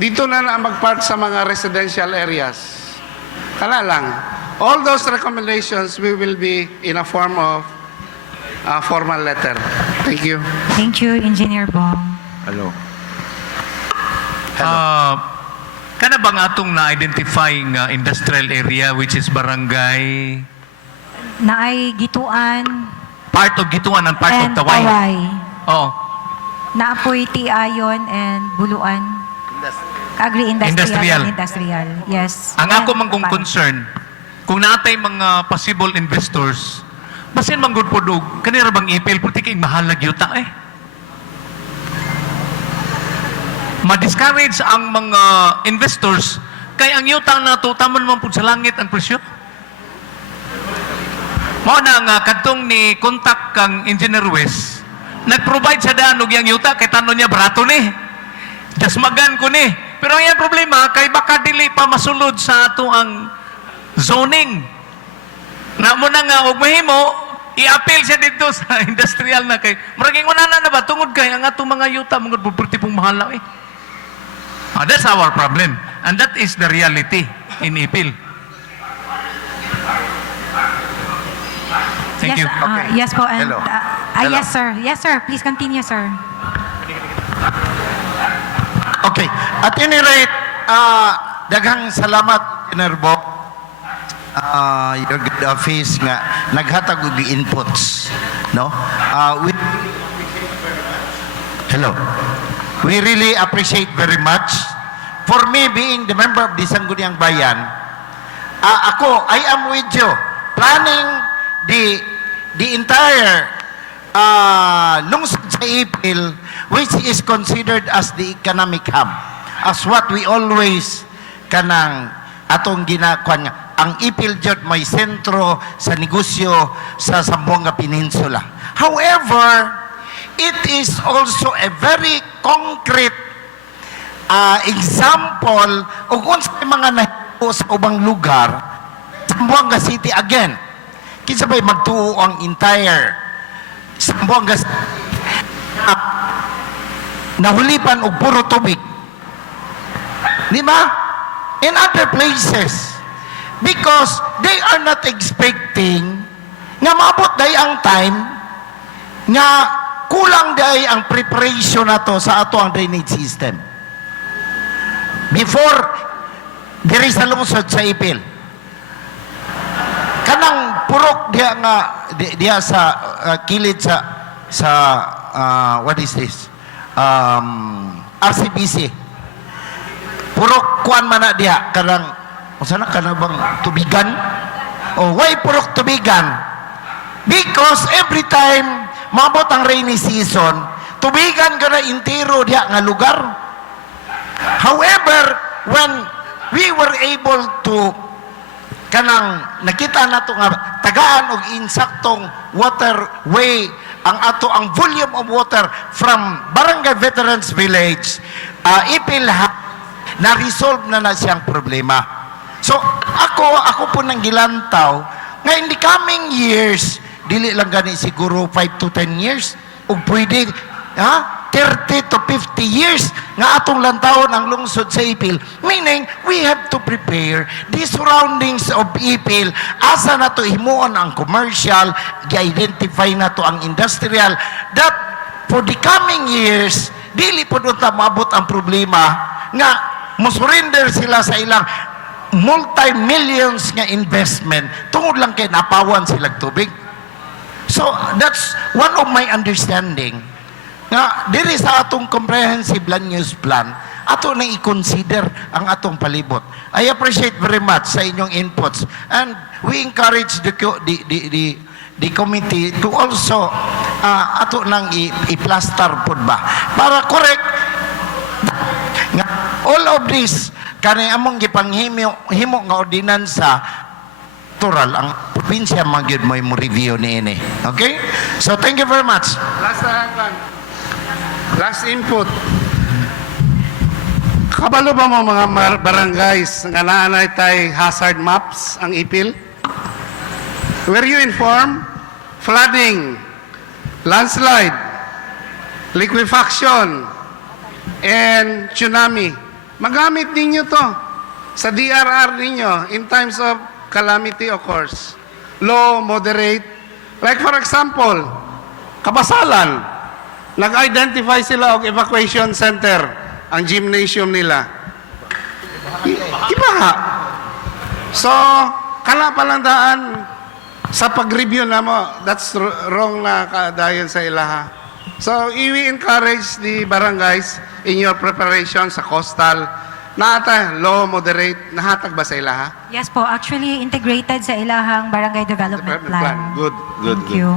dito na mag-park sa mga residential areas. Kala lang, all those recommendations we will be in a form of a formal letter. Thank you. Thank you, Engineer Bong. Hello. Kana ba nga atong na-identify nga industrial area which is barangay, Naay Gituan part of Gituan and part and of Taway? Taway. Oo. Naapoy Tiayon and Buluan. Agri-industrial. Industrial. and Industrial. Yes. Ang ako And mangkong Tapan. concern, kung natay mga possible investors, basin manggod po dog, kanira bang ipil, puti kay mahal na gyuta eh. Ma-discourage ang mga investors, kay ang yuta na to, taman man po sa langit ang presyo. Mao na nga, kadtong ni kontak kang Engineer West, nag-provide sa daan og yang yuta, kay tanong niya, barato ni. Dasmagan ko ni. Pero ang yung problema, kay baka dili pa masulod sa ato ang zoning. Na mo na nga, og mahimo, i-appeal siya dito sa industrial na kay. Maraging unana na ba, tungod kay, ang ato mga yuta, mga puperti pong mahal na eh. That's our problem. And that is the reality in IPIL. Thank you. Yes po. And, Hello. Yes, sir. Yes, sir. Please continue, sir. Okay. At any rate, daghang salamat, Engineer Bo. Your good office nga naghatag og inputs, no? Hello. We really appreciate very much. For me, being the member of the Sangguniang Bayan, I am with you. Planning the entire lungsod sa Ipil, which is considered as the economic hub, as what we always kanang atong ginakuan nga. Ang Ipil jud may sentro sa negosyo sa Zamboanga Peninsula. However, it is also a very concrete example of unsay mga nahimo sa ubang lugar, Zamboanga City again. Kinsa ba'y magtuo ang entire Zamboanga City nahulipan og puro tubig. Di ba? In other places. Because they are not expecting nga maabot day ang time nga kulang day ang preparation nato sa ato ang drainage system. Before diri sa lungsod sa Ipil. Kanang purok diha nga diha sa kilid sa what is this? RCBC. Purok kuan man na diha kanang sana ka na bang tubigan? O why purok tubigan? Because every time mabot ang rainy season, tubigan ka na intero diya nga lugar. However, when we were able to kanang nakita nato nga tagaan og insaktong waterway ang volume of water from Barangay Veterans Village ipil na resolve na siyang problema. So ako po nang gilantaw nga in the coming years dili lang gani siguro 5 to 10 years ug pwede 30 to 50 years nga atong lantawon ang lungsod sa Ipil. Meaning, we have to prepare the surroundings of Ipil. Asa na to himuon ang commercial, i-identify na to ang industrial, that for the coming years, dili po doon maabot ang problema nga musurrender sila sa ilang multi-millions nga investment tungod lang kay napawan silang tubig. So, that's one of my understanding nga diri sa atong comprehensive land use plan ato na i-consider ang atong palibot. I appreciate very much sa inyong inputs and we encourage the committee to also ato nang i-plaster pod ba para correct nga all of this kani among gipanghimo nga ordinansa tural ang probinsya magyud mo review niini. Okay? So thank you very much. Last input. Kabalo ba mo mga barangays nga naanay tay hazard maps ang Ipil? Were you informed? Flooding, landslide, liquefaction, and tsunami. Magamit ninyo to sa DRR ninyo in times of calamity occurs. Low, moderate. Like for example, Kabasalan. Nag-identify sila og evacuation center, ang gymnasium nila. Iba. So, kala palandaan sa pag-review na mo, that's wrong na kadayon sa ilaha. So, we encourage the barangays in your preparation sa coastal. Naata, low, moderate, nahatag ba sa ilaha? Yes po, actually integrated sa ilahang Barangay Development Plan. Good. Thank you.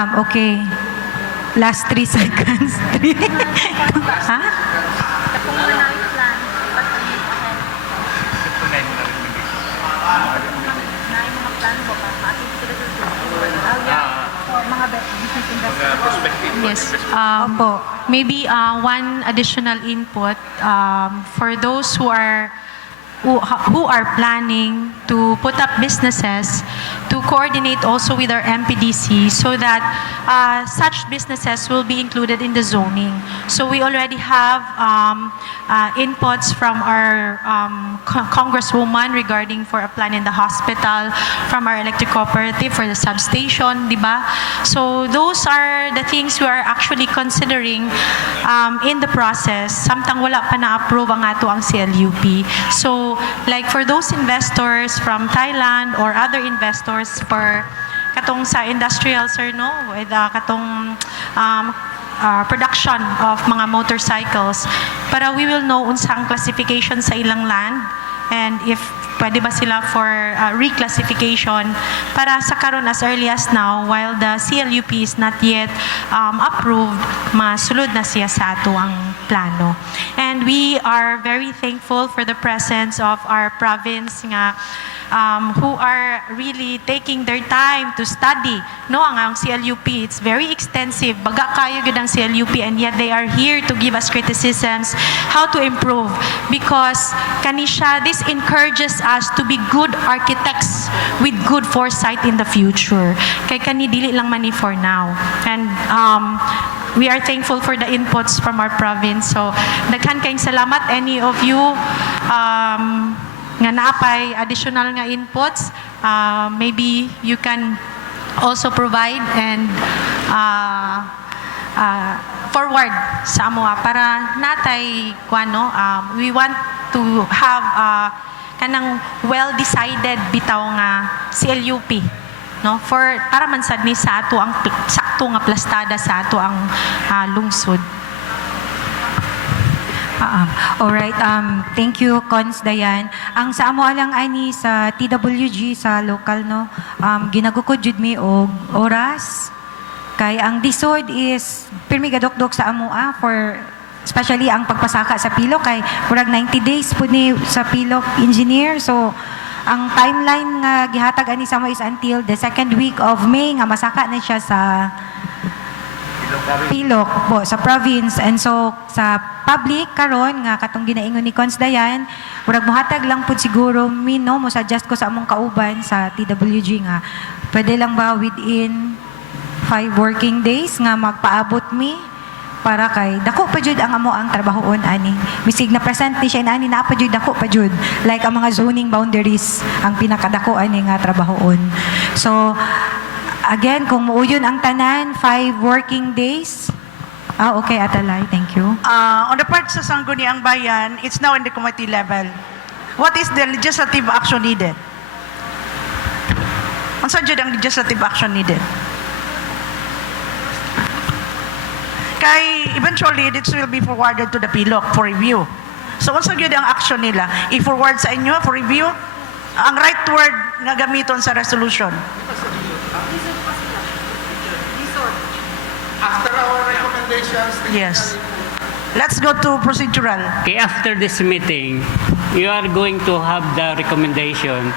Okay. Last 3 seconds. Ha? Yes. Opo. Maybe one additional input for those who are planning to put up businesses, to coordinate also with our MPDC so that such businesses will be included in the zoning. So we already have inputs from our congresswoman regarding for a plan in the hospital, from our electric cooperative for the substation, di ba? So those are the things we are actually considering in the process. Samtang wala pa na-approve ang ato ang CLUP. So like for those investors from Thailand or other investors for katong sa industrial sir no with katong production of mga motorcycles para we will know unsang classification sa ilang land and if pwede ba sila for reclassification para sa karon as early as now while the CLUP is not yet approved masulod na siya sa ato ang plano. And we are very thankful for the presence of our province nga who are really taking their time to study no ang CLUP. It's very extensive, baga kayo gid ang CLUP, and yet they are here to give us criticisms how to improve because kanisha this encourages us to be good architects with good foresight in the future kay kani dili lang mani for now. And we are thankful for the inputs from our province. So daghan kayong salamat any of you nga naapay additional nga inputs, maybe you can also provide and forward sa amoa para natay kuano we want to have kanang well decided bitaw nga CLUP no for para man sad ni sa ato ang sakto nga plastada sa ato ang lungsod. Alright, thank you, Cons Dayan. Ang sa amo alang ay ni sa TWG sa local, no, ginagukod jud mi og oras, Kay ang disod is pirmi gadok-dok sa amoa for especially ang pagpasaka sa pilok kay murag 90 days pud ni sa pilok engineer. So ang timeline nga gihatag ani sa mo is until the second week of May nga masaka na siya sa pilok po sa province. And so sa public karon nga katong ginaingon ni Cons Dayan, murag mohatag lang pud siguro mo suggest ko sa among kauban sa TWG nga pwede lang ba within 5 working days nga magpaabot mi para kay dako pa jud ang amo ang trabahoon ani. Bisig na present ni siya ani naa pa jud dako pa jud like ang mga zoning boundaries ang pinakadako ani nga trabahoon. So again, kung muuyon ang tanan, 5 working days. Okay, Atalay. Thank you. On the part sa Sangguniang Bayan, it's now in the committee level. What is the legislative action needed? Unsa jud ang legislative action needed? Kay eventually, this will be forwarded to the PILOC for review. So, unsa jud ang action nila? I-forward sa inyo for review? Ang right word nga gamiton sa resolution. After our recommendations, Yes. Let's go to procedural. Okay, after this meeting, you are going to have the recommendation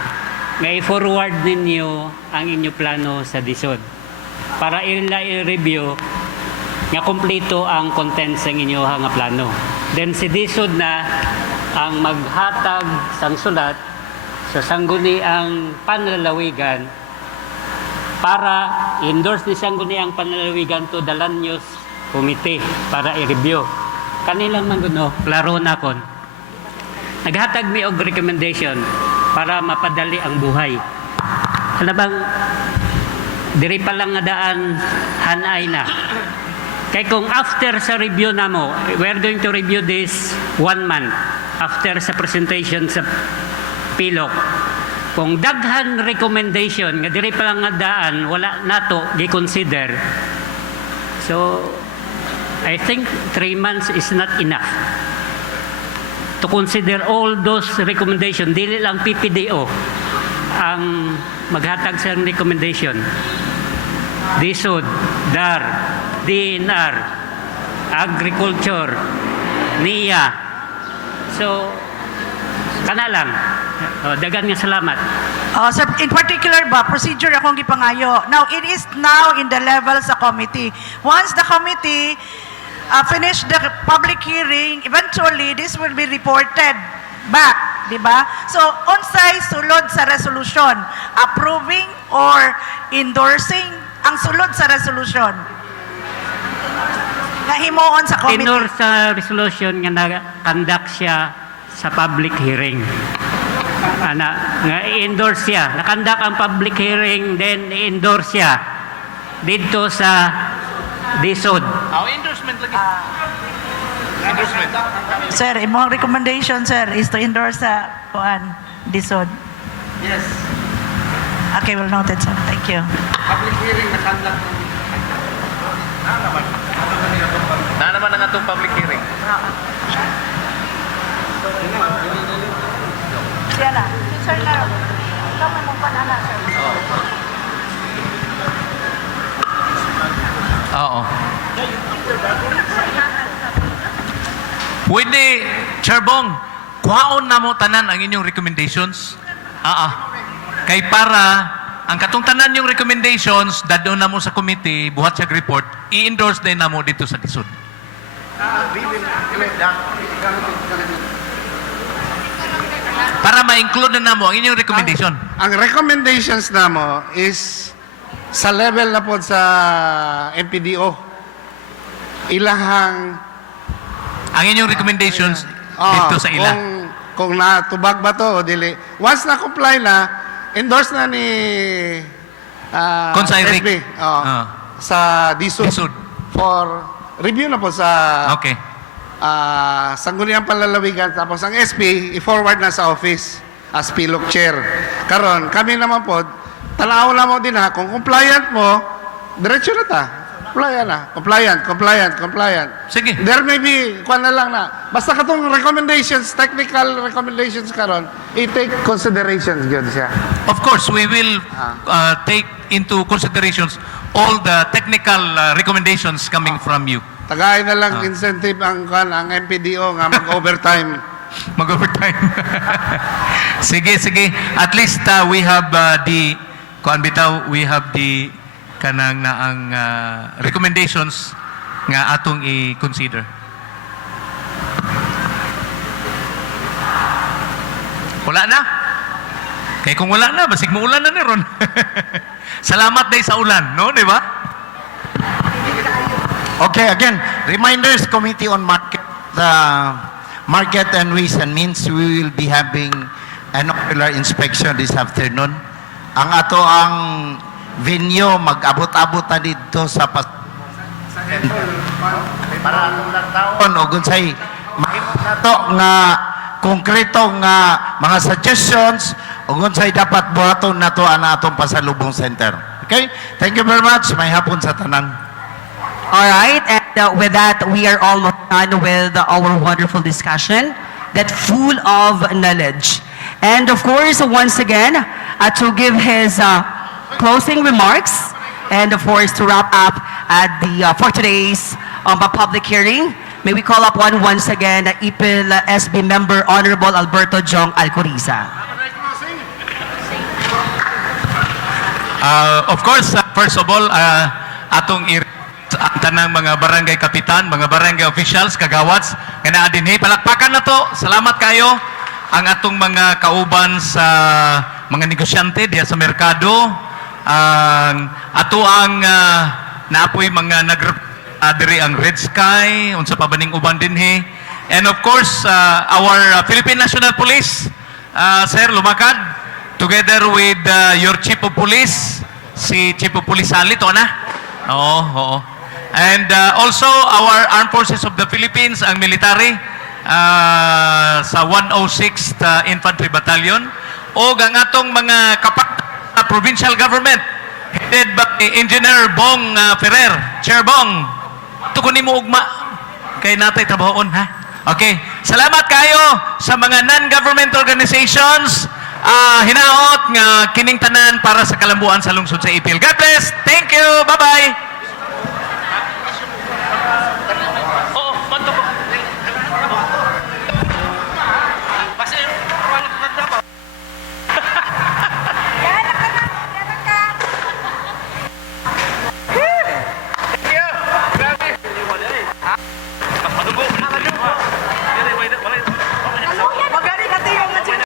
nga i-forward ninyo ang inyo plano sa DSOD para i-review nga kompleto ang contents ng inyo nga plano. Then si DSOD na ang maghatag sang sulat sa sangguniang panlalawigan para endorse ni sangguniang panlalawigan to the Land Use Committee para i-review. Kanilang manguno, klaro na kon. Naghatag mi og recommendation para mapadali ang buhay. Ano bang diri pa lang nga daan hanay na. Kay kung after sa review na mo, we're going to review this 1 month after sa presentation sa PILOC. Kung daghan recommendation nga diri pa lang nga daan wala nato gi-consider. So I think 3 months is not enough to consider all those recommendation. Dili lang PPDO ang maghatag sa recommendation. DSOD, DAR, DNR, Agriculture, NIA. So kana lang. Dagan nga salamat. Sir, in particular ba, procedure akong gipangayo. Now, it is now in the level sa committee. Once the committee finish the public hearing, eventually, this will be reported back, di ba? So, unsay sulod sa resolution? Approving or endorsing ang sulod sa resolution? Nahimuon sa committee. Inor sa resolution nga na-conduct siya sa public hearing. Nga i-endorse siya. Nakandak ang public hearing, then i-endorse siya dito sa DSOD. Endorsement lagi. Endorsement. Sir, imong recommendation, sir, is to endorse sa DSOD. yes, Okay, well noted, sir. Thank you. public hearing na conduct ng Na naman ang atong public hearing. Yan na. Sir, na. Ikaw may mong panana, sir. Oo. Pwede, Chair Bong, kuhaon na mo tanan ang inyong recommendations. Kay para ang katong tanan yung recommendations, dadon na mo sa committee, buhat sa report, i-endorse din na mo dito sa DSOD. Para ma-include na mo ang inyong recommendation. Ang recommendations na mo is sa level na po sa MPDO. Ilahang Ang inyong recommendations dito sa ila. Kung natubag ba to o dili. Once na comply na, endorse na ni Consa Eric. SB, sa DSUD DSUD. for review na po sa Okay. Sangguniang Panlalawigan, tapos ang SP i-forward na sa office as PILOC chair. Karon kami naman po tanaw na mo din ha, kung compliant mo diretso na ta. Compliant. Sige. There may be kuan na lang na basta katong recommendations, technical recommendations karon i-take considerations gyud siya. Of course, we will take into considerations all the technical recommendations coming from you. Tagay na lang incentive ang MPDO nga mag-overtime. Mag-overtime. Sige, sige. At least we have we have the kanang naang recommendations nga atong i-consider. Wala na? Kaya kung wala na, basig mo ulan na ni Ron. Salamat day sa ulan, no? Di ba? Okay, again, reminders, Committee on Market, Market and Ways and Means, we will be having an ocular inspection this afternoon. Ang ato ang venue, mag-abot-abot na dito sa para atong lantaon o gunsay mahimong nato nga konkreto nga mga suggestions o gunsay dapat buhaton nato ana atong pasalubong center. Okay? Thank you very much. May hapon sa tanan. All right, and with that, we are almost done with our wonderful discussion that full of knowledge. And of course, once again, to give his closing remarks, and of course, to wrap up for today's public hearing, may we call up once again, IPIL SB member, Honorable Alberto Jong Alcoriza. Of course, first of all, atong ang tanang mga barangay kapitan, mga barangay officials, kagawats, nga naa dinhi, palakpakan na to. Salamat kayo. Ang atong mga kauban sa mga negosyante diya sa merkado, ato ang naapoy mga diri ang Red Sky, unsa pa baning uban dinhi. And of course, our Philippine National Police, Sir Lumakad, together with your Chief of Police, si Chief of Police Salit, na? Oo. And also our Armed Forces of the Philippines, ang military, sa 106th Infantry Battalion, o ang atong mga provincial government, headed by Engineer Bong Ferrer. Chair Bong, tukunin mo ugma, kay natay trabahoon, ha? Okay. Salamat kayo sa mga non-government organizations, hinaot nga kining tanan para sa kalambuan sa lungsod sa Ipil. God bless. Thank you. Bye-bye.